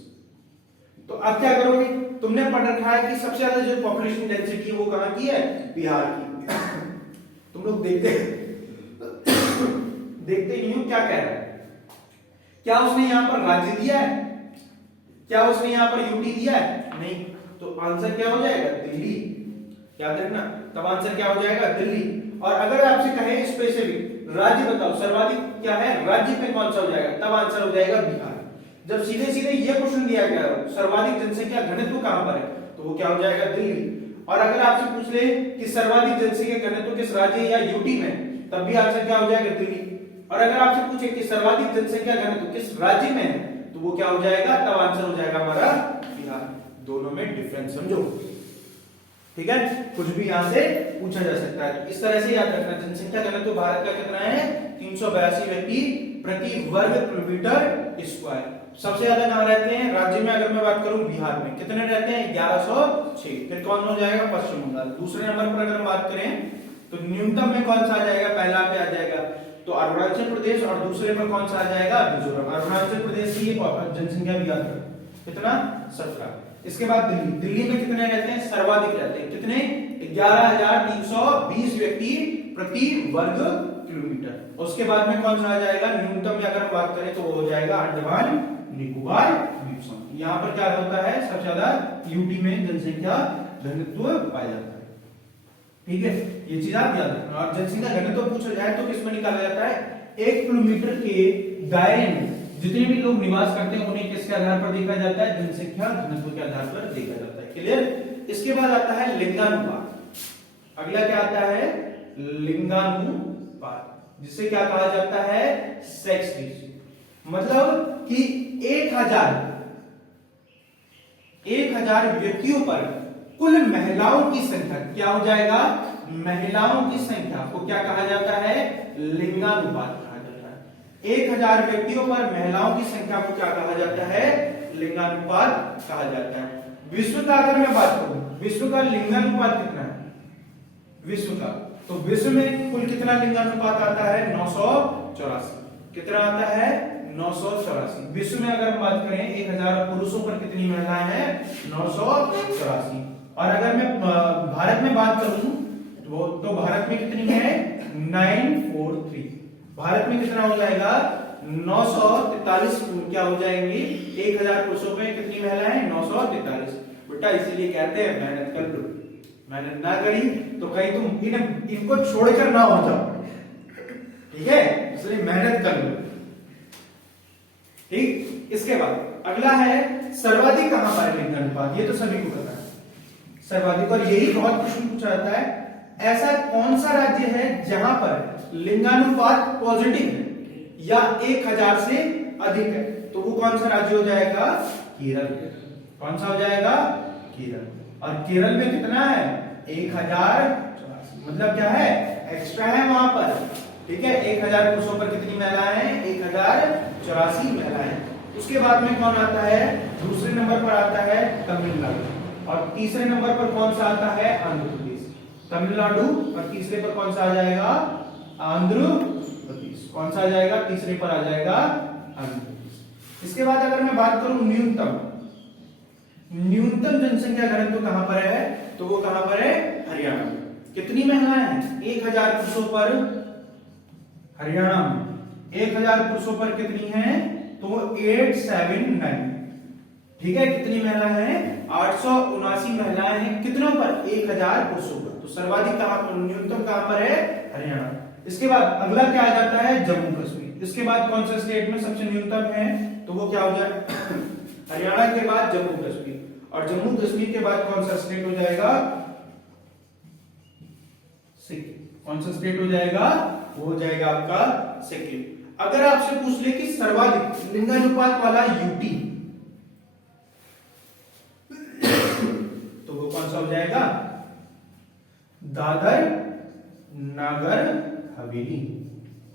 तो अब क्या करोगे, तुमने पढ़ रखा है कि सबसे ज्यादा जो पॉपुलेशन डेंसिटी है वो कहां की है, बिहार की। तुम लोग देखते नहीं हो क्या कह रहा है, क्या उसने यहां पर राज्य दिया है, क्या उसने यहां पर यूटी दिया है, नहीं। तो आंसर क्या हो जाएगा, दिल्ली। याद रखना, तब आंसर क्या हो जाएगा, दिल्ली। और अगर आपसे कहे स्पेसिफिक राज्य बताओ सर्वाधिक क्या है, राज्य पे कौन सा हो जाएगा, तब आंसर हो जाएगा बिहार। जब सीधे सीधे ये क्वेश्चन दिया गया सर्वाधिक जनसंख्या घनत्व कहां पर है, तो वो क्या हो जाएगा, दिल्ली। और अगर आपसे पूछ ले कि सर्वाधिक जनसंख्या घनत्व किस राज्य या यूटी में, तब भी आंसर क्या हो जाएगा, दिल्ली। और अगर आपसे पूछे कि सर्वाधिक जनसंख्या घनत्व किस राज्य में है, तो वो क्या हो जाएगा, तब आंसर हो जाएगा हमारा बिहार। दोनों में डिफरेंस समझो। ठीक है, कुछ भी यहाँ से पूछा जा सकता है। इस तरह से याद रखना, जनसंख्या घनत्व भारत का कितना है 382 व्यक्ति प्रति वर्ग किलोमीटर स्क्वायर। सबसे ज्यादा कहां रहते हैं राज्य में? अगर मैं बात करूं बिहार में कितने रहते हैं 1106। फिर कौन हो जाएगा? पश्चिम बंगाल। दूसरे नंबर पर अगर बात करें तो न्यूनतम में कौन सा आ जाएगा? पहला पे आ जाएगा तो अरुणाचल प्रदेश, और दूसरे पर कौन सा आ जाएगा? मिजोरम। अरुणाचल प्रदेश की जनसंख्या भी याद रखो कितना 17। इसके बाद दिल्ली, दिल्ली में कितने रहते हैं? सर्वाधिक रहते हैं कितने 11,320 व्यक्ति प्रति वर्ग किलोमीटर। उसके बाद में कौन सा आ जाएगा? न्यूनतम में अगर बात करें तो वो हो जाएगा अंडमान निकोबार द्वीप समूह। यहाँ पर क्या होता है? सबसे ज्यादा यूटी में जनसंख्या घनत्व पाया जाता है। ठीक है, ये चीज आप याद रखना। और जनसंख्या घनत्व पूछा जाए तो किसमें निकाला जाता है? 1 किलोमीटर के दायरे में जितने भी लोग निवास करते हैं उन्हें किसके आधार पर देखा जाता है? जनसंख्या घनत्व के आधार पर देखा जाता है। क्लियर? इसके बाद आता है लिंगानुपात। अगला क्या आता है? लिंगानुपात, जिसे क्या कहा जाता है? Sex ratio. मतलब कि 1000 व्यक्तियों पर कुल महिलाओं की संख्या क्या हो जाएगा? महिलाओं की संख्या को क्या कहा जाता है? लिंगानुपात कहा जाता है। 1000 व्यक्तियों पर महिलाओं की संख्या को क्या कहा जाता है? लिंगानुपात कहा जाता है। विश्व का अगर मैं बात करूं, विश्व का लिंगानुपात कितना है? विश्व का तो विश्व में कुल कितना लिंगानुपात आता है? 984। कितना आता है? 984। विश्व में अगर हम बात करें 1000 पुरुषों पर कितनी महिलाएं हैं? 984। और अगर मैं भारत में बात करूं तो भारत में कितनी है? 943। भारत में कितना हो जाएगा? 943 क्या हो जाएंगी? 1000 पुरुषों पे कितनी महिलाएं? 943। बेटा इसीलिए कहते हैं मेहनत कर लो, मेहनत ना करी तो कहीं तुम इनको छोड़कर ना हो जाओ। ठीक है, इसलिए मेहनत कर लो। ठीक, इसके बाद अगला है सर्वाधिक कहां पर है लिंगानुपात? ये तो सभी को पता है सर्वाधिक, और यही बहुत क्वेश्चन पूछा जाता है। ऐसा कौन सा राज्य है जहां पर लिंगानुपात पॉजिटिव है या 1000 से अधिक है? तो वो कौन सा राज्य हो जाएगा? केरल। कौन सा हो जाएगा? केरल। और केरल में कितना है? 1084। मतलब क्या है? एक्स्ट्रा है वहां पर। ठीक है, 1000 पुरुषों पर कितनी महिलाएं हैं? 1084 महिलाएं। उसके बाद में कौन आता है? दूसरे नंबर पर आता है तमिलनाडु, और तीसरे नंबर पर कौन सा आता है? आंध्र प्रदेश। तमिलनाडु, और तीसरे पर कौन सा आ जाएगा? आंध्र प्रदेश। कौन सा आ जाएगा? तीसरे पर आ जाएगा आंध्र प्रदेश। इसके बाद अगर मैं बात करूं न्यूनतम जनसंख्या घनत्व कहां पर है? तो वो कहां पर है? हरियाणा में। कितनी महिलाएं हैं? 1000 पुरुषों पर हरियाणा में 1000 पुरुषों पर कितनी है? तो 879। ठीक है, कितनी महिलाएं हैं? 879 महिलाएं हैं। कितनों पर? 1000 पुरुषों पर। तो सर्वाधिक कहां पर, न्यूनतम कहां पर है? हरियाणा। इसके बाद अगला क्या आ जाता है? जम्मू कश्मीर। इसके बाद कौन सा स्टेट में सबसे न्यूनतम है? तो वो क्या हो जाए? हरियाणा के बाद जम्मू कश्मीर, और जम्मू कश्मीर के बाद कौन सा स्टेट हो जाएगा? सिक्किम। कौन सा स्टेट हो जाएगा? वो हो जाएगा आपका सिक्किम। अगर आपसे पूछ ले कि सर्वाधिक लिंगानुपात वाला यूटी, तो वो कौन सा हो जाएगा? दादर नागर हवेली।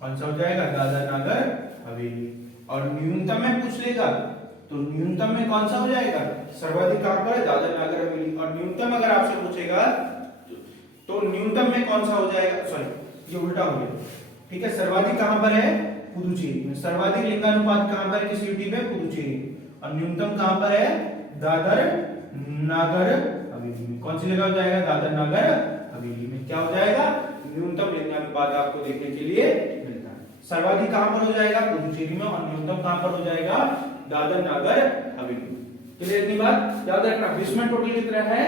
कौन सा हो जाएगा? दादर नागर हवेली। और न्यूनतम में पूछ लेगा तो न्यूनतम में कौन सा हो जाएगा? सर्वाधिक कहां पर है? दादर नागर हवेली। और न्यूनतम अगर आपसे पूछेगा तो न्यूनतम में कौन सा हो जाएगा? सॉरी, ये उल्टा हो गया। ठीक है, सर्वाधिक कहां पर है? पुदुचेरी में। सर्वाधिक लिंगानुपात कहां पर? किस यूटी पे? पुदुचेरी। और न्यूनतम कहां पर है? दादर नागर हवेली में। कौन सी जगह हो जाएगा? दादर नागर हवेली में। क्या हो जाएगा? न्यूनतम लिंगानुपात आपको देखने के लिए मिलता है। सर्वाधिक कहां पर हो जाएगा? पुदुचेरी में। और न्यूनतम कहां पर हो जाएगा? दादर नागर हवेली। क्लियर? इतनी बात याद रखना। विश्व में टोटल कितना है?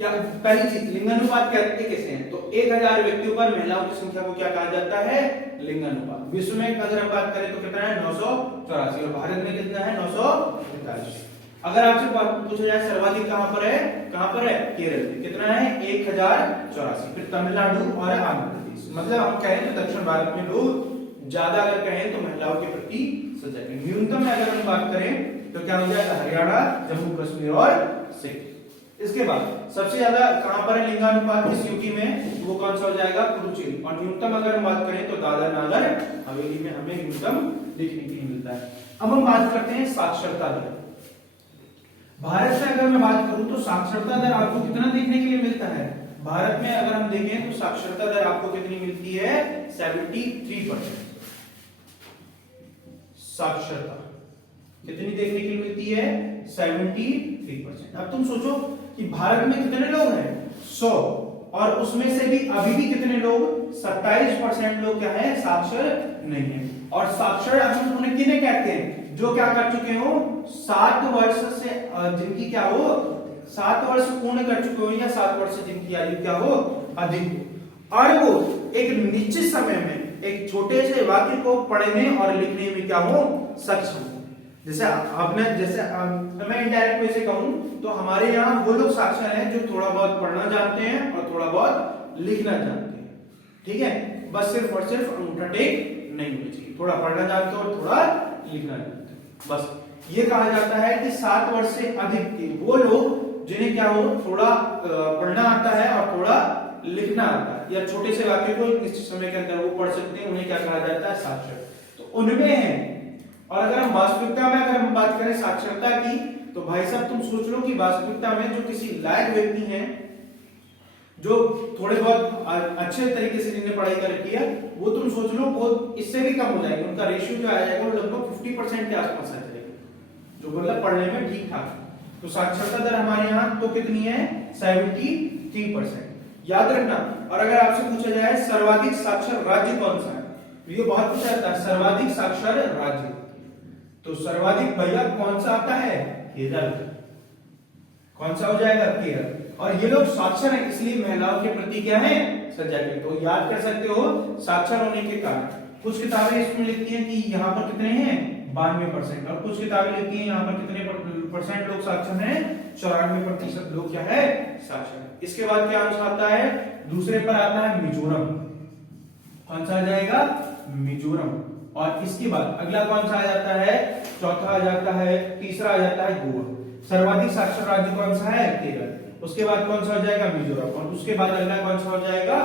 क्या पहली चीज लिंगानुपात कहते कैसे हैं? तो 1000 व्यक्तियों पर महिलाओं की संख्या को क्या कहा जाता है? लिंगानुपात। विश्व में अगर हम बात करें तो कितना है? 984। और भारत में कितना है? 943। अगर आपसे पूछा जाए सर्वाधिक कहां पर है? कहां पर है? केरल में। कितना है? 1084। फिर तमिलनाडु और आंध्र प्रदेश। मतलब हम कहें तो दक्षिण भारत में लोग ज्यादा अगर कहें तो महिलाओं के प्रति सजग है। न्यूनतम में अगर हम बात करें तो क्या हो जाएगा? हरियाणा, जम्मू कश्मीर और सिक्किम। इसके बाद सबसे ज्यादा कहां पर है लिंगानुपात किस यूटी में, वो कौन सा हो जाएगा, पुडुचेरी। और न्यूनतम अगर हम बात करें तो दादर नागर हवेली में हमें न्यूनतम देखने के लिए मिलता है। अब हम बात करते हैं साक्षरता दर। भारत में अगर मैं बात करूं तो साक्षरता दर आपको कितना देखने के लिए मिलता है, भारत में अगर हम देखें तो साक्षरता दर आपको कितनी मिलती है, 73%। साक्षरता कितनी देखने के लिए मिलती है, 73%। अब तुम सोचो कि भारत में कितने लोग हैं, 100, और उसमें से भी अभी भी कितने लोग, 27% लोग क्या है, साक्षर नहीं है। और साक्षर हम उन्हें किन्हें कहते हैं, जो क्या कर चुके हो, 7 वर्ष से जिनकी क्या हो, 7 वर्ष पूर्ण कर चुके हो, या 7 वर्ष जिनकी आयु क्या हो, अधिक हो, और वो एक निश्चित समय में एक छोटे से वाक्य को पढ़ने और लिखने में क्या हो, सक्षम हो। जैसे आपने, जैसे मैं इनडायरेक्ट वे से कहूं तो हमारे यहाँ वो लोग साक्षर हैं जो थोड़ा बहुत पढ़ना जानते हैं और थोड़ा बहुत लिखना जानते हैं, ठीक है, बस सिर्फ और सिर्फ अंगूठा टेक नहीं होना चाहिए, थोड़ा पढ़ना जानते हो और थोड़ा लिखना जानते हो, बस। ये कहा जाता है कि 7 वर्ष से अधिक के वो लोग जिन्हें क्या हो, थोड़ा पढ़ना आता है और थोड़ा लिखना आता है, या छोटे से वाक्य को निश्चित समय के अंदर वो पढ़ सकते हैं, उन्हें क्या कहा जाता है, साक्षर। तो उनमें है। और अगर हम वास्तविकता में अगर हम बात करें साक्षरता की, तो भाई साहब तुम सोच लो कि वास्तविकता में जो किसी लायक व्यक्ति हैं, जो थोड़े बहुत अच्छे तरीके से जिन्हें पढ़ाई कर रखी है, वो तुम सोच लो वो इससे भी कम हो जाएंगे, उनका रेशियो जो आ जाएगा वो लगभग 50% के आसपास आ जाएगा, जो मतलब पढ़ने में ठीक ठाक। तो साक्षरता दर हमारे यहाँ तो कितनी है, 73%। याद रखना। और अगर आपसे पूछा जाए सर्वाधिक साक्षर राज्य कौन सा है, तो ये बहुत पूछा जाता है, सर्वाधिक साक्षर राज्य, तो सर्वाधिक भैया कौन सा आता है, केरल। कौन सा हो जाएगा, केरल। और ये लोग साक्षर हैं इसलिए महिलाओं के प्रति क्या है, सजग है। तो याद कर सकते हो साक्षर होने के कारण। कुछ किताबें इसमें लिखती हैं कि यहाँ पर कितने हैं, 92%, और कुछ किताबें लिखती हैं यहाँ पर कितने परसेंट लोग साक्षर हैं, 94% लोग क्या है, साक्षर है। इसके बाद क्या आंसर आता है, दूसरे पर आता है मिजोरम। कौन सा आ जाएगा, मिजोरम। और इसके बाद अगला कौन सा आ जाता है, चौथा आ जाता है, तीसरा आ जाता है गोवा। सर्वाधिक साक्षर राज्य कौन सा है, केरल। उसके बाद कौन सा हो जाएगा, मिजोरम। और उसके बाद अगला कौन सा हो जाएगा,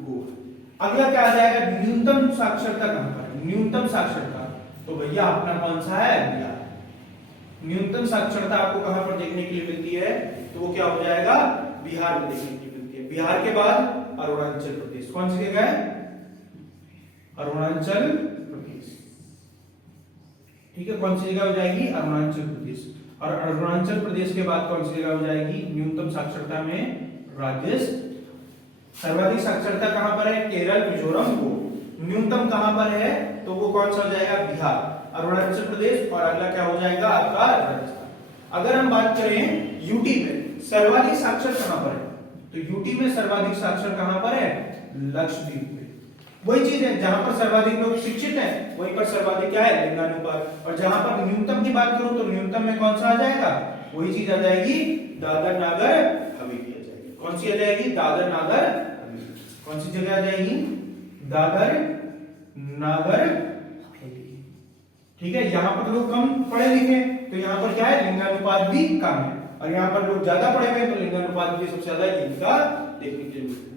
गोवा। अगला क्या आ जाएगा, न्यूनतम साक्षरता कहां पर है, न्यूनतम साक्षरता, तो भैया अपना कौन सा है, बिहार। न्यूनतम साक्षरता आपको कहां पर देखने के लिए मिलती है, तो वो क्या हो जाएगा, बिहार में देखने के लिए मिलती है। बिहार के बाद अरुणाचल प्रदेश। कौन सी जगह है, अरुणाचल प्रदेश, ठीक है। कौन सी जगह हो जाएगी, अरुणाचल प्रदेश। और अरुणाचल प्रदेश के बाद कौन सी जगह हो जाएगी, न्यूनतम साक्षरता में राजस्थान। सर्वाधिक साक्षरता कहां पर है, केरल, मिजोरम। को न्यूनतम कहां पर है, तो वो कौन सा हो जाएगा, बिहार, अरुणाचल प्रदेश। और अगला क्या हो जाएगा आपका, राजस्थान। अगर हम बात करें यूटी में सर्वाधिक साक्षर कहां पर है, तो यूटी में सर्वाधिक साक्षर कहां पर है, लक्षद्वीप में। वही चीज है, जहां पर सर्वाधिक लोग शिक्षित हैं वहीं पर सर्वाधिक क्या है, लिंगानुपात। और जहां पर न्यूनतम की बात करूं तो न्यूनतम में कौन सा आ जाएगा, वही चीज आ जाएगी, दादर नागर हवेली आ जाएगी। कौन सी आ जाएगी, दादर नागर हवेली। कौन सी जगह आ जाएगी, दादर नागर हवेली, ठीक है। यहाँ पर लोग कम पढ़े लिखे, तो यहाँ पर क्या है, लिंगानुपात भी कम है। और यहाँ पर लोग ज्यादा पढ़े हुए, तो लिंगानुपात भी सबसे ज्यादा इनका देखने के लिए मिलता है।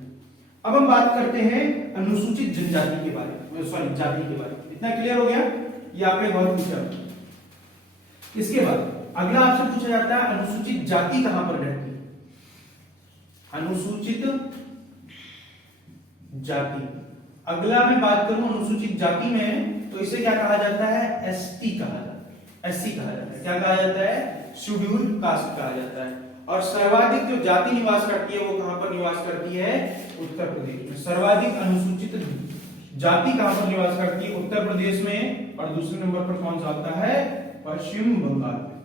अब हम बात करते हैं अनुसूचित जनजाति के बारे में, सॉरी जाति के बारे में। इतना क्लियर हो गया, ये आपने बहुत पूछा। इसके बाद अगला आपसे पूछा जाता है अनुसूचित जाति कहां पर रहती है, अनुसूचित जाति। अगला मैं बात करूं अनुसूचित जाति में, तो इसे क्या कहा जाता है, एसटी कहा जाता है, एससी कहा जाता है। क्या कहा जाता है, शेड्यूल कास्ट कहा जाता है। और सर्वाधिक जो जाति निवास करती है वो कहां पर निवास करती है, उत्तर प्रदेश में। सर्वाधिक अनुसूचित जाति कहां पर निवास करती है, उत्तर प्रदेश में। और दूसरे नंबर पर कौन सा आता है, पश्चिम बंगाल में,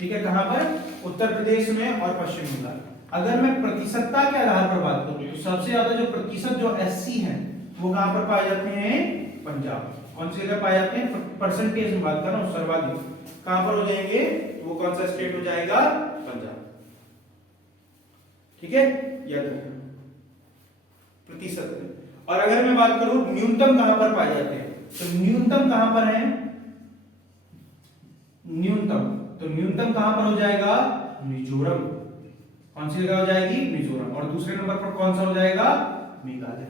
ठीक है। कहां पर, उत्तर प्रदेश में और पश्चिम बंगाल। अगर मैं प्रतिशतता के आधार पर बात करूं तो सबसे ज्यादा जो प्रतिशत जो एससी हैं वो कहां पर पाए जाते हैं, पंजाब। कौन सी जगह पाए जाते हैं, परसेंटेज में बात कर रहा हूं, सर्वाधिक कहां पर हो जाएंगे, वो कौन सा स्टेट हो जाएगा, पंजाब, ठीक है, याद रखना प्रतिशत में। और अगर मैं बात करूं न्यूनतम कहां पर पाए जाते हैं, तो न्यूनतम कहां पर है, न्यूनतम, तो न्यूनतम कहां पर हो जाएगा, मिजोरम। कौन सी जगह हो जाएगी? मिजोरम। और दूसरे नंबर पर कौन सा हो जाएगा? मेघालय।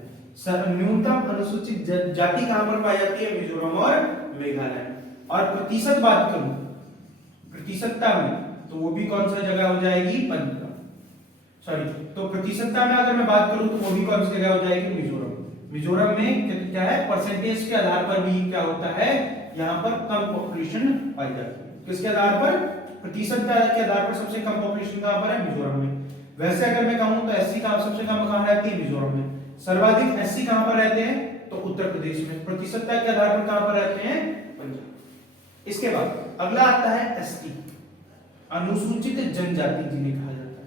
न्यूनतम अनुसूचित जाति कहां पर पाई जाती है? मिजोरम और मेघालय। और प्रतिशत बात करूं प्रतिशतता में, तो वो भी कौन सा जगह हो जाएगी? पंजाब। सॉरी, तो प्रतिशतता में अगर मैं बात करूं तो वो भी कौन सी जगह हो जाएगी? मिजोरम। मिजोरम में क्या है? परसेंटेज के आधार पर भी क्या होता है? यहाँ पर कम पॉपुलेशन पाई जाती है। किसके आधार पर? प्रतिशतता के आधार पर सबसे कम पॉपुलेशन कहां पर है? मिजोरम में। वैसे अगर मैं कहूं तो एससी का सबसे कम कहां रहती है? मिजोरम में। सर्वाधिक एससी कहां पर रहते हैं? तो उत्तर प्रदेश में। प्रतिशतता के आधार पर कहां पर रहते हैं? पंजाब। इसके बाद अगला आता है एसटी, अनुसूचित जनजाति जिन्हें कहा जाता है।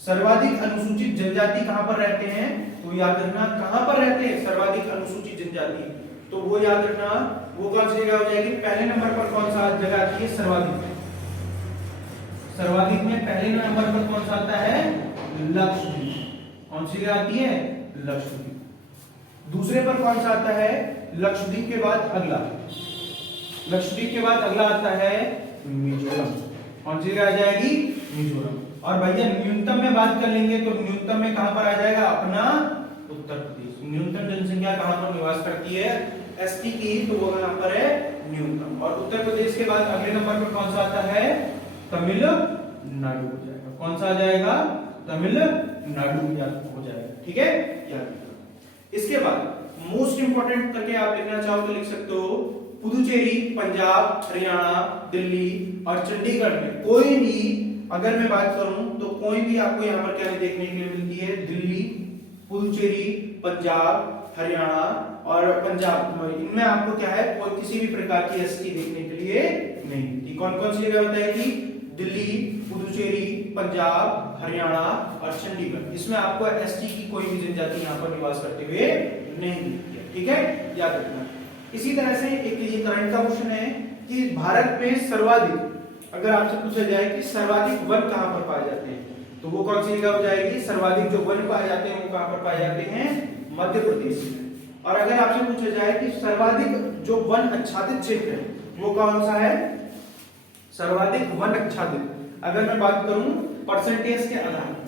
सर्वाधिक अनुसूचित जनजाति कहां पर रहते हैं? तो याद रखना कहां पर रहते हैं सर्वाधिक अनुसूचित जनजाति, तो वो याद रखना वो कौन सी जगह हो जाएगी? पहले नंबर पर कौन सा जगह आती है? सर्वाधिक में। सर्वाधिक में पहले नंबर पर कौन सा आता है? लक्षद्वीप। कौन सी जगह आती है? लक्षद्वीप। दूसरे पर कौन सा आता है? लक्षद्वीप के बाद अगला, लक्षद्वीप के बाद अगला आता है मिजोरम। कौन सी जगह आ जाएगी? मिजोरम। और भैया न्यूनतम में बात कर लेंगे तो न्यूनतम में कहां पर आ जाएगा? अपना उत्तर प्रदेश। न्यूनतम जनसंख्या कहां पर निवास करती है? एसटी की, तो वो कहां पर है? न्यूनतम। और उत्तर प्रदेश के बाद अगले नंबर पर कौन सा आता है? तमिलनाडु हो जाएगा। कौन सा आ जाएगा? तमिलनाडु हो जाएगा। ठीक है, याद रखना। इसके बाद मोस्ट इंपोर्टेंट करके आप लिखना चाहो तो लिख सकते हो, पुदुचेरी, पंजाब, हरियाणा, दिल्ली और चंडीगढ़ में कोई भी अगर मैं बात करूं तो कोई भी आपको यहाँ पर क्या देखने के लिए मिलती है? दिल्ली, पुदुचेरी, पंजाब, हरियाणा और पंजाब, इनमें आपको क्या है? कोई किसी भी प्रकार की एसटी देखने के लिए नहीं मिलती। कौन कौन सी जगह होता है कि दिल्ली, पुदुचेरी, पंजाब, हरियाणा और चंडीगढ़, इसमें आपको एसटी की कोई भी जनजाति यहाँ पर निवास करते हुए नहीं मिलती है। ठीक है, याद रखना। इसी तरह से एक ये करंट का क्वेश्चन है कि भारत में सर्वाधिक, अगर आपसे पूछा जाए कि सर्वाधिक वन कहां पर पाए जाते हैं, तो वो कौन सी जगह हो जाएगी? सर्वाधिक जो वन पाए जाते हैं वो कहां पर पाए जाते हैं? मध्य प्रदेश में। और अगर आपसे पूछा जाए कि सर्वाधिक जो वन आच्छादित क्षेत्र है वो कौन सा है? सर्वाधिक वन आच्छादित अगर मैं बात करूं परसेंटेज के आधार पर,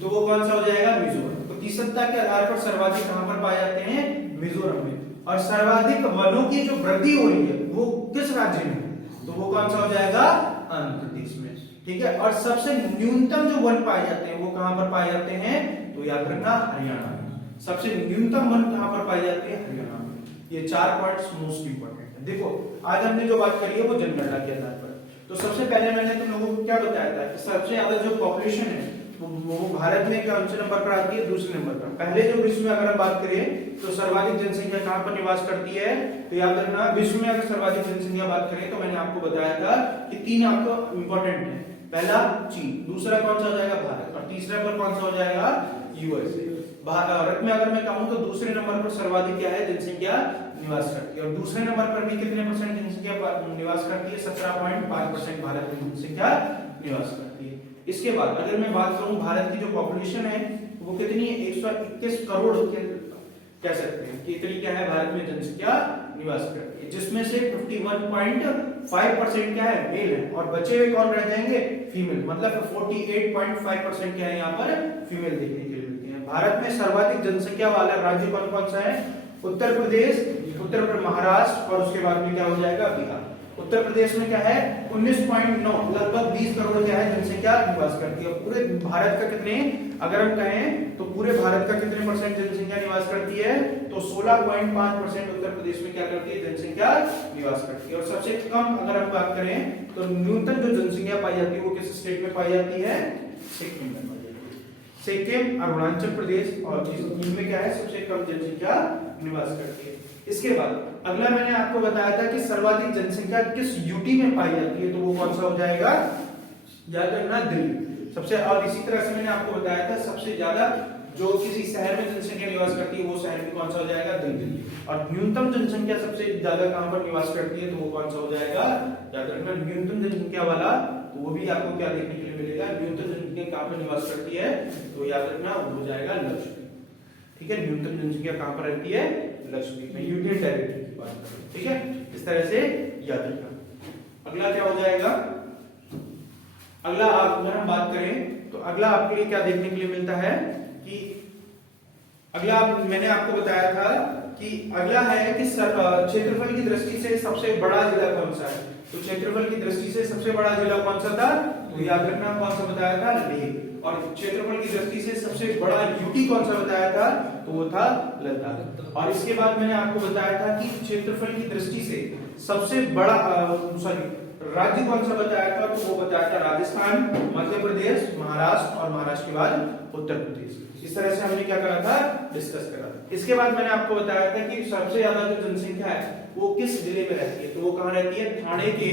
तो वो कौन सा हो जाएगा? मिजोरम। प्रतिशतता के आधार पर सर्वाधिक कहां पर पाए जाते हैं? मिजोरम में। और सर्वाधिक वनों की जो वृद्धि हो रही है वो किस राज्य में? तो वो कौन सा हो जाएगा? आंध्र प्रदेश में। ठीक है, और सबसे न्यूनतम जो वन पाए जाते हैं वो कहां पर पाए जाते हैं? तो याद रखना हरियाणा में। सबसे न्यूनतम वन कहां पर पाए जाते हैं? हरियाणा में। ये 4 पॉइंट्स मोस्ट इंपोर्टेंट है। देखो आज हमने जो बात करी है वो जनगणना के आधार पर। तो सबसे पहले मैंने तुम लोगों को क्या बताया था कि सबसे ज्यादा जो पॉपुलेशन है वो भारत में कौन से नंबर पर आती है? दूसरे नंबर पर। पहले जो विश्व में अगर हम बात करें तो सर्वाधिक जनसंख्या कहां पर निवास करती है? तो याद रखना विश्व में अगर सर्वाधिक जनसंख्या बात करें तो मैंने आपको बताया था कि 3 आपको इंपॉर्टेंट है। पहला चीन, दूसरा कौन सा हो जाएगा? भारत, और तीसरा पर कौन सा हो जाएगा? यूएसए। भारत में अगर मैं कहूं तो दूसरे नंबर पर सर्वाधिक क्या है? जनसंख्या निवास करती है। और दूसरे नंबर पर भी कितने परसेंट जनसंख्या निवास करती है? 17.5% भारत में जनसंख्या निवास करती है। इसके बाद अगर मैं बात करूं भारत की जो पॉपुलेशन है वो कितनी है? 121 करोड़ कह सकते हैं कि इतनी क्या है भारत में जनसंख्या निवास करती है, जिसमें से 51.5% क्या है? मेल है, और बचे हुए कौन रह जाएंगे? फीमेल। मतलब 48.5% क्या है यहाँ पर? फीमेल देखने के लिए मिलती है। भारत में सर्वाधिक जनसंख्या वाला राज्य कौन कौन सा है? उत्तर प्रदेश, उत्तर प्रदेश, महाराष्ट्र और उसके बाद में क्या हो जाएगा? बिहार। उत्तर प्रदेश में क्या है? 19.9 लगभग 20 करोड़ क्या है जनसंख्या निवास करती है। पूरे भारत का कितने, अगर हम कहें तो पूरे भारत का कितने परसेंट जनसंख्या निवास करती है? तो 16.5% उत्तर प्रदेश में क्या करती है? जनसंख्या निवास करती है। और सबसे कम अगर हम बात करें तो न्यूनतम जो जनसंख्या पाई जाती है वो किस स्टेट में पाई जाती है? सिक्किम में पाई जाती है। सिक्किम, अरुणाचल प्रदेश और इनमें क्या है? सबसे कम जनसंख्या निवास करती है। इसके बाद अगला मैंने आपको बताया था कि सर्वाधिक जनसंख्या किस यूटी में पाई जाती है, तो वो कौन सा हो जाएगा? याद रखना दिल्ली सबसे। और इसी तरह से मैंने आपको बताया था सबसे ज्यादा जो किसी शहर में जनसंख्या निवास करती है वो शहर में कौन सा हो जाएगा? दिल्ली। और न्यूनतम जनसंख्या सबसे ज्यादा कहां पर निवास करती है? तो वो कौन सा हो जाएगा? याद रखना न्यूनतम जनसंख्या वाला, तो वो भी आपको क्या देखने के लिए मिलेगा? न्यूनतम जनसंख्या कहां पर निवास करती है? तो याद रखना वो हो जाएगा लक्षद्वीप। ठीक है, न्यूनतम जनसंख्या कहां पर रहती है? लक्षद्वीप में, यूनियन टेरिटरी की बात करें। ठीक है, इस तरह से याद रखना। अगला क्या हो जाएगा? अगला अगर हम बात करें तो अगला आपके लिए क्या देखने के लिए मिलता है कि अगला मैंने आपको बताया था कि अगला है कि क्षेत्रफल की दृष्टि से सबसे बड़ा जिला कौन सा है। तो क्षेत्रफल की दृष्टि से सबसे बड़ा जिला कौन सा था, तो याद रखना कौन सा बताया था, लेह। और क्षेत्रफल की दृष्टि से सबसे बड़ा यूटी कौन सा बताया था, तो वो था लद्दाख। और इसके बाद मैंने आपको बताया था कि क्षेत्रफल की दृष्टि से सबसे बड़ा राज्य कौन सा बताया था, तो वो बताया था राजस्थान, मध्य प्रदेश, महाराष्ट्र और महाराष्ट्र के बाद उत्तर प्रदेश। इस तरह से हमने क्या करा था, डिस्कस करा था। इसके बाद मैंने आपको बताया था कि सबसे ज्यादा जो जनसंख्या है वो किस जिले में रहती है, तो वो कहाँ रहती है, ठाणे के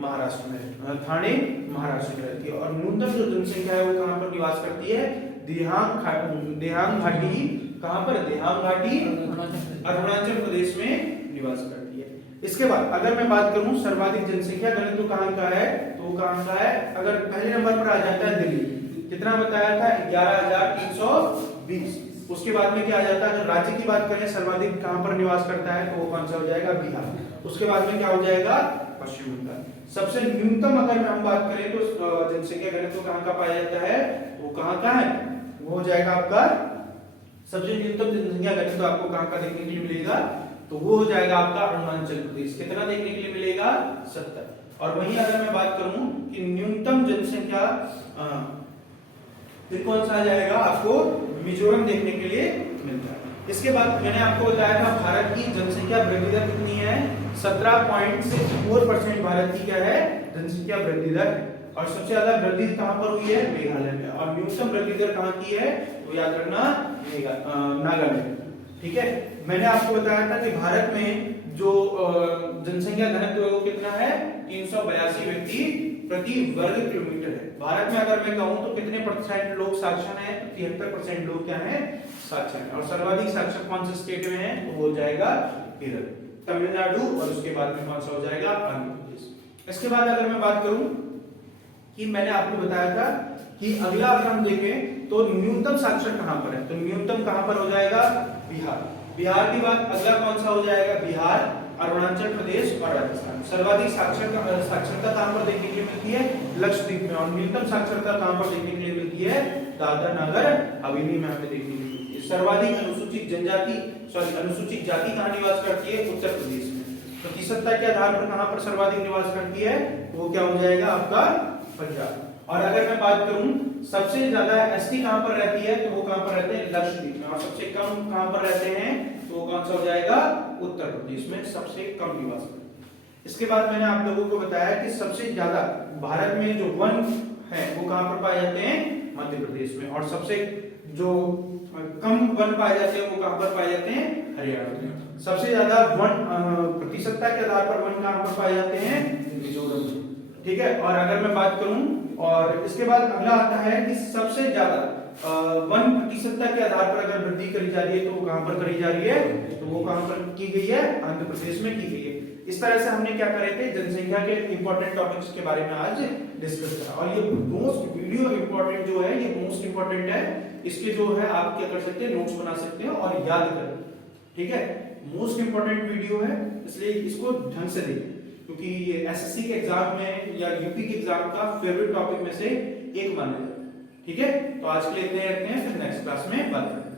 महाराष्ट्र में, ठाणे महाराष्ट्र में रहती है। और न्यूनतम जो जनसंख्या है वो कहाँ पर निवास करती है, देहांग घाटी, कहाँ पर, देहांग घाटी अरुणाचल प्रदेश में निवास करती है। इसके बाद अगर मैं बात करूं सर्वाधिक जनसंख्या घनत्व कहां का है, तो वो कहां का है, अगर पहले नंबर पर आ जाता है दिल्ली, कितना बताया था, 11,320। उसके बाद में क्या आ जाता है, अगर राज्य की बात करें सर्वाधिक कहां पर निवास करता है, तो वो कौन सा हो जाएगा, बिहार। उसके बाद में क्या हो जाएगा, पश्चिम बंगाल। सबसे न्यूनतम अगर हम बात करें तो जनसंख्या घनत्व कहां का पाया जाता है, वो कहां का है, वो हो जाएगा आपका, सबसे न्यूनतम जनसंख्या घनत्व आपको कहां का देखने के लिए मिलेगा, तो वो हो जाएगा आपका अरुणाचल प्रदेश। कितना देखने के लिए मिलेगा, 70। और वहीं अगर मैं बात करूं कि न्यूनतम जनसंख्या फिर कौन सा आ जाएगा, आपको मिजोरम देखने के लिए मिलता है। इसके बाद मैंने आपको बताया था भारत की जनसंख्या वृद्धि दर कितनी है, 17.64% भारत की क्या है, जनसंख्या वृद्धि दर है। और सबसे ज्यादा वृद्धि कहां पर हुई है, मेघालय में। और न्यूनतम वृद्धि दर कहां की है, तो याद रखना नागालैंड। ठीक है, मैंने आपको बताया था कि भारत में जो जनसंख्या घनत्व है वो कितना है, 382 व्यक्ति प्रति वर्ग किलोमीटर है। भारत में अगर मैं कहूं तो कितने परसेंट लोग साक्षर हैं, 73% लोग क्या हैं, साक्षर हैं। और सर्वाधिक साक्षर कौन से स्टेट में है, तो हो जाएगा केरल, तमिलनाडु, और उसके बाद में कौन सा हो जाएगा, आंध्र प्रदेश। इसके बाद अगर मैं बात करूं कि मैंने आपको बताया था कि अगला अगर हम देखें तो न्यूनतम साक्षर कहां पर है, तो न्यूनतम कहां पर हो जाएगा, बिहार। बिहार के बाद अगला कौन सा हो जाएगा, बिहार, अरुणाचल प्रदेश और राजस्थान। सर्वाधिक साक्षरता कहां पर देखने के लिए मिलती है, लक्षद्वीप में। और न्यूनतम साक्षरता कहां पर देखने के लिए मिलती है, दादरा नगर हवेली में हमें देखने के लिए मिलती है। सर्वाधिक अनुसूचित जाति कहां निवास करती है, उत्तर प्रदेश में। प्रतिशतता के आधार पर कहां पर सर्वाधिक निवास करती है, तो वो क्या हो जाएगा आपका, पंजाब। और अगर मैं बात करूं सबसे ज्यादा एसटी कहां पर रहती है, तो वो कहां पर रहते हैं, लक्षद्वीप में। और सबसे कम कहां पर रहते हैं, तो वो कौन सा हो जाएगा, उत्तर प्रदेश में सबसे कम निवास करते हैं। इसके बाद मैंने आप लोगों को बताया कि सबसे ज्यादा भारत में जो वन है वो कहां पर पाए जाते हैं, मध्य प्रदेश में। और सबसे जो कम वन पाए जाते हैं वो कहां पर पाए जाते हैं, हरियाणा में। सबसे ज्यादा वन प्रतिशतता के आधार पर वन कहां पर पाए जाते हैं, मिजोरम में। ठीक है, और अगर मैं बात करूं, और इसके बाद अगला आता है कि सबसे ज्यादा वन प्रतिशतता के आधार पर अगर वृद्धि करी जा रही है, तो वो कहां पर करी जा रही है, तो वो कहां पर की गई है, आंध्र प्रदेश में की गई है। इस तरह से हमने क्या करे थे, जनसंख्या के इंपॉर्टेंट टॉपिक्स के बारे में आज डिस्कस करा। और ये मोस्ट वीडियो इंपॉर्टेंट जो है, ये मोस्ट इंपॉर्टेंट है। इसके जो है आप क्या कर सकते हैं, नोट्स बना सकते हैं और याद कर। ठीक है, मोस्ट इंपॉर्टेंट वीडियो है, इसलिए इसको ढंग से देखिए, क्योंकि ये एसएससी के एग्जाम में या यूपी के एग्जाम का फेवरेट टॉपिक में से एक माना जाता है। ठीक है, तो आज के लिए इतने रखते हैं, फिर नेक्स्ट क्लास में बात करेंगे।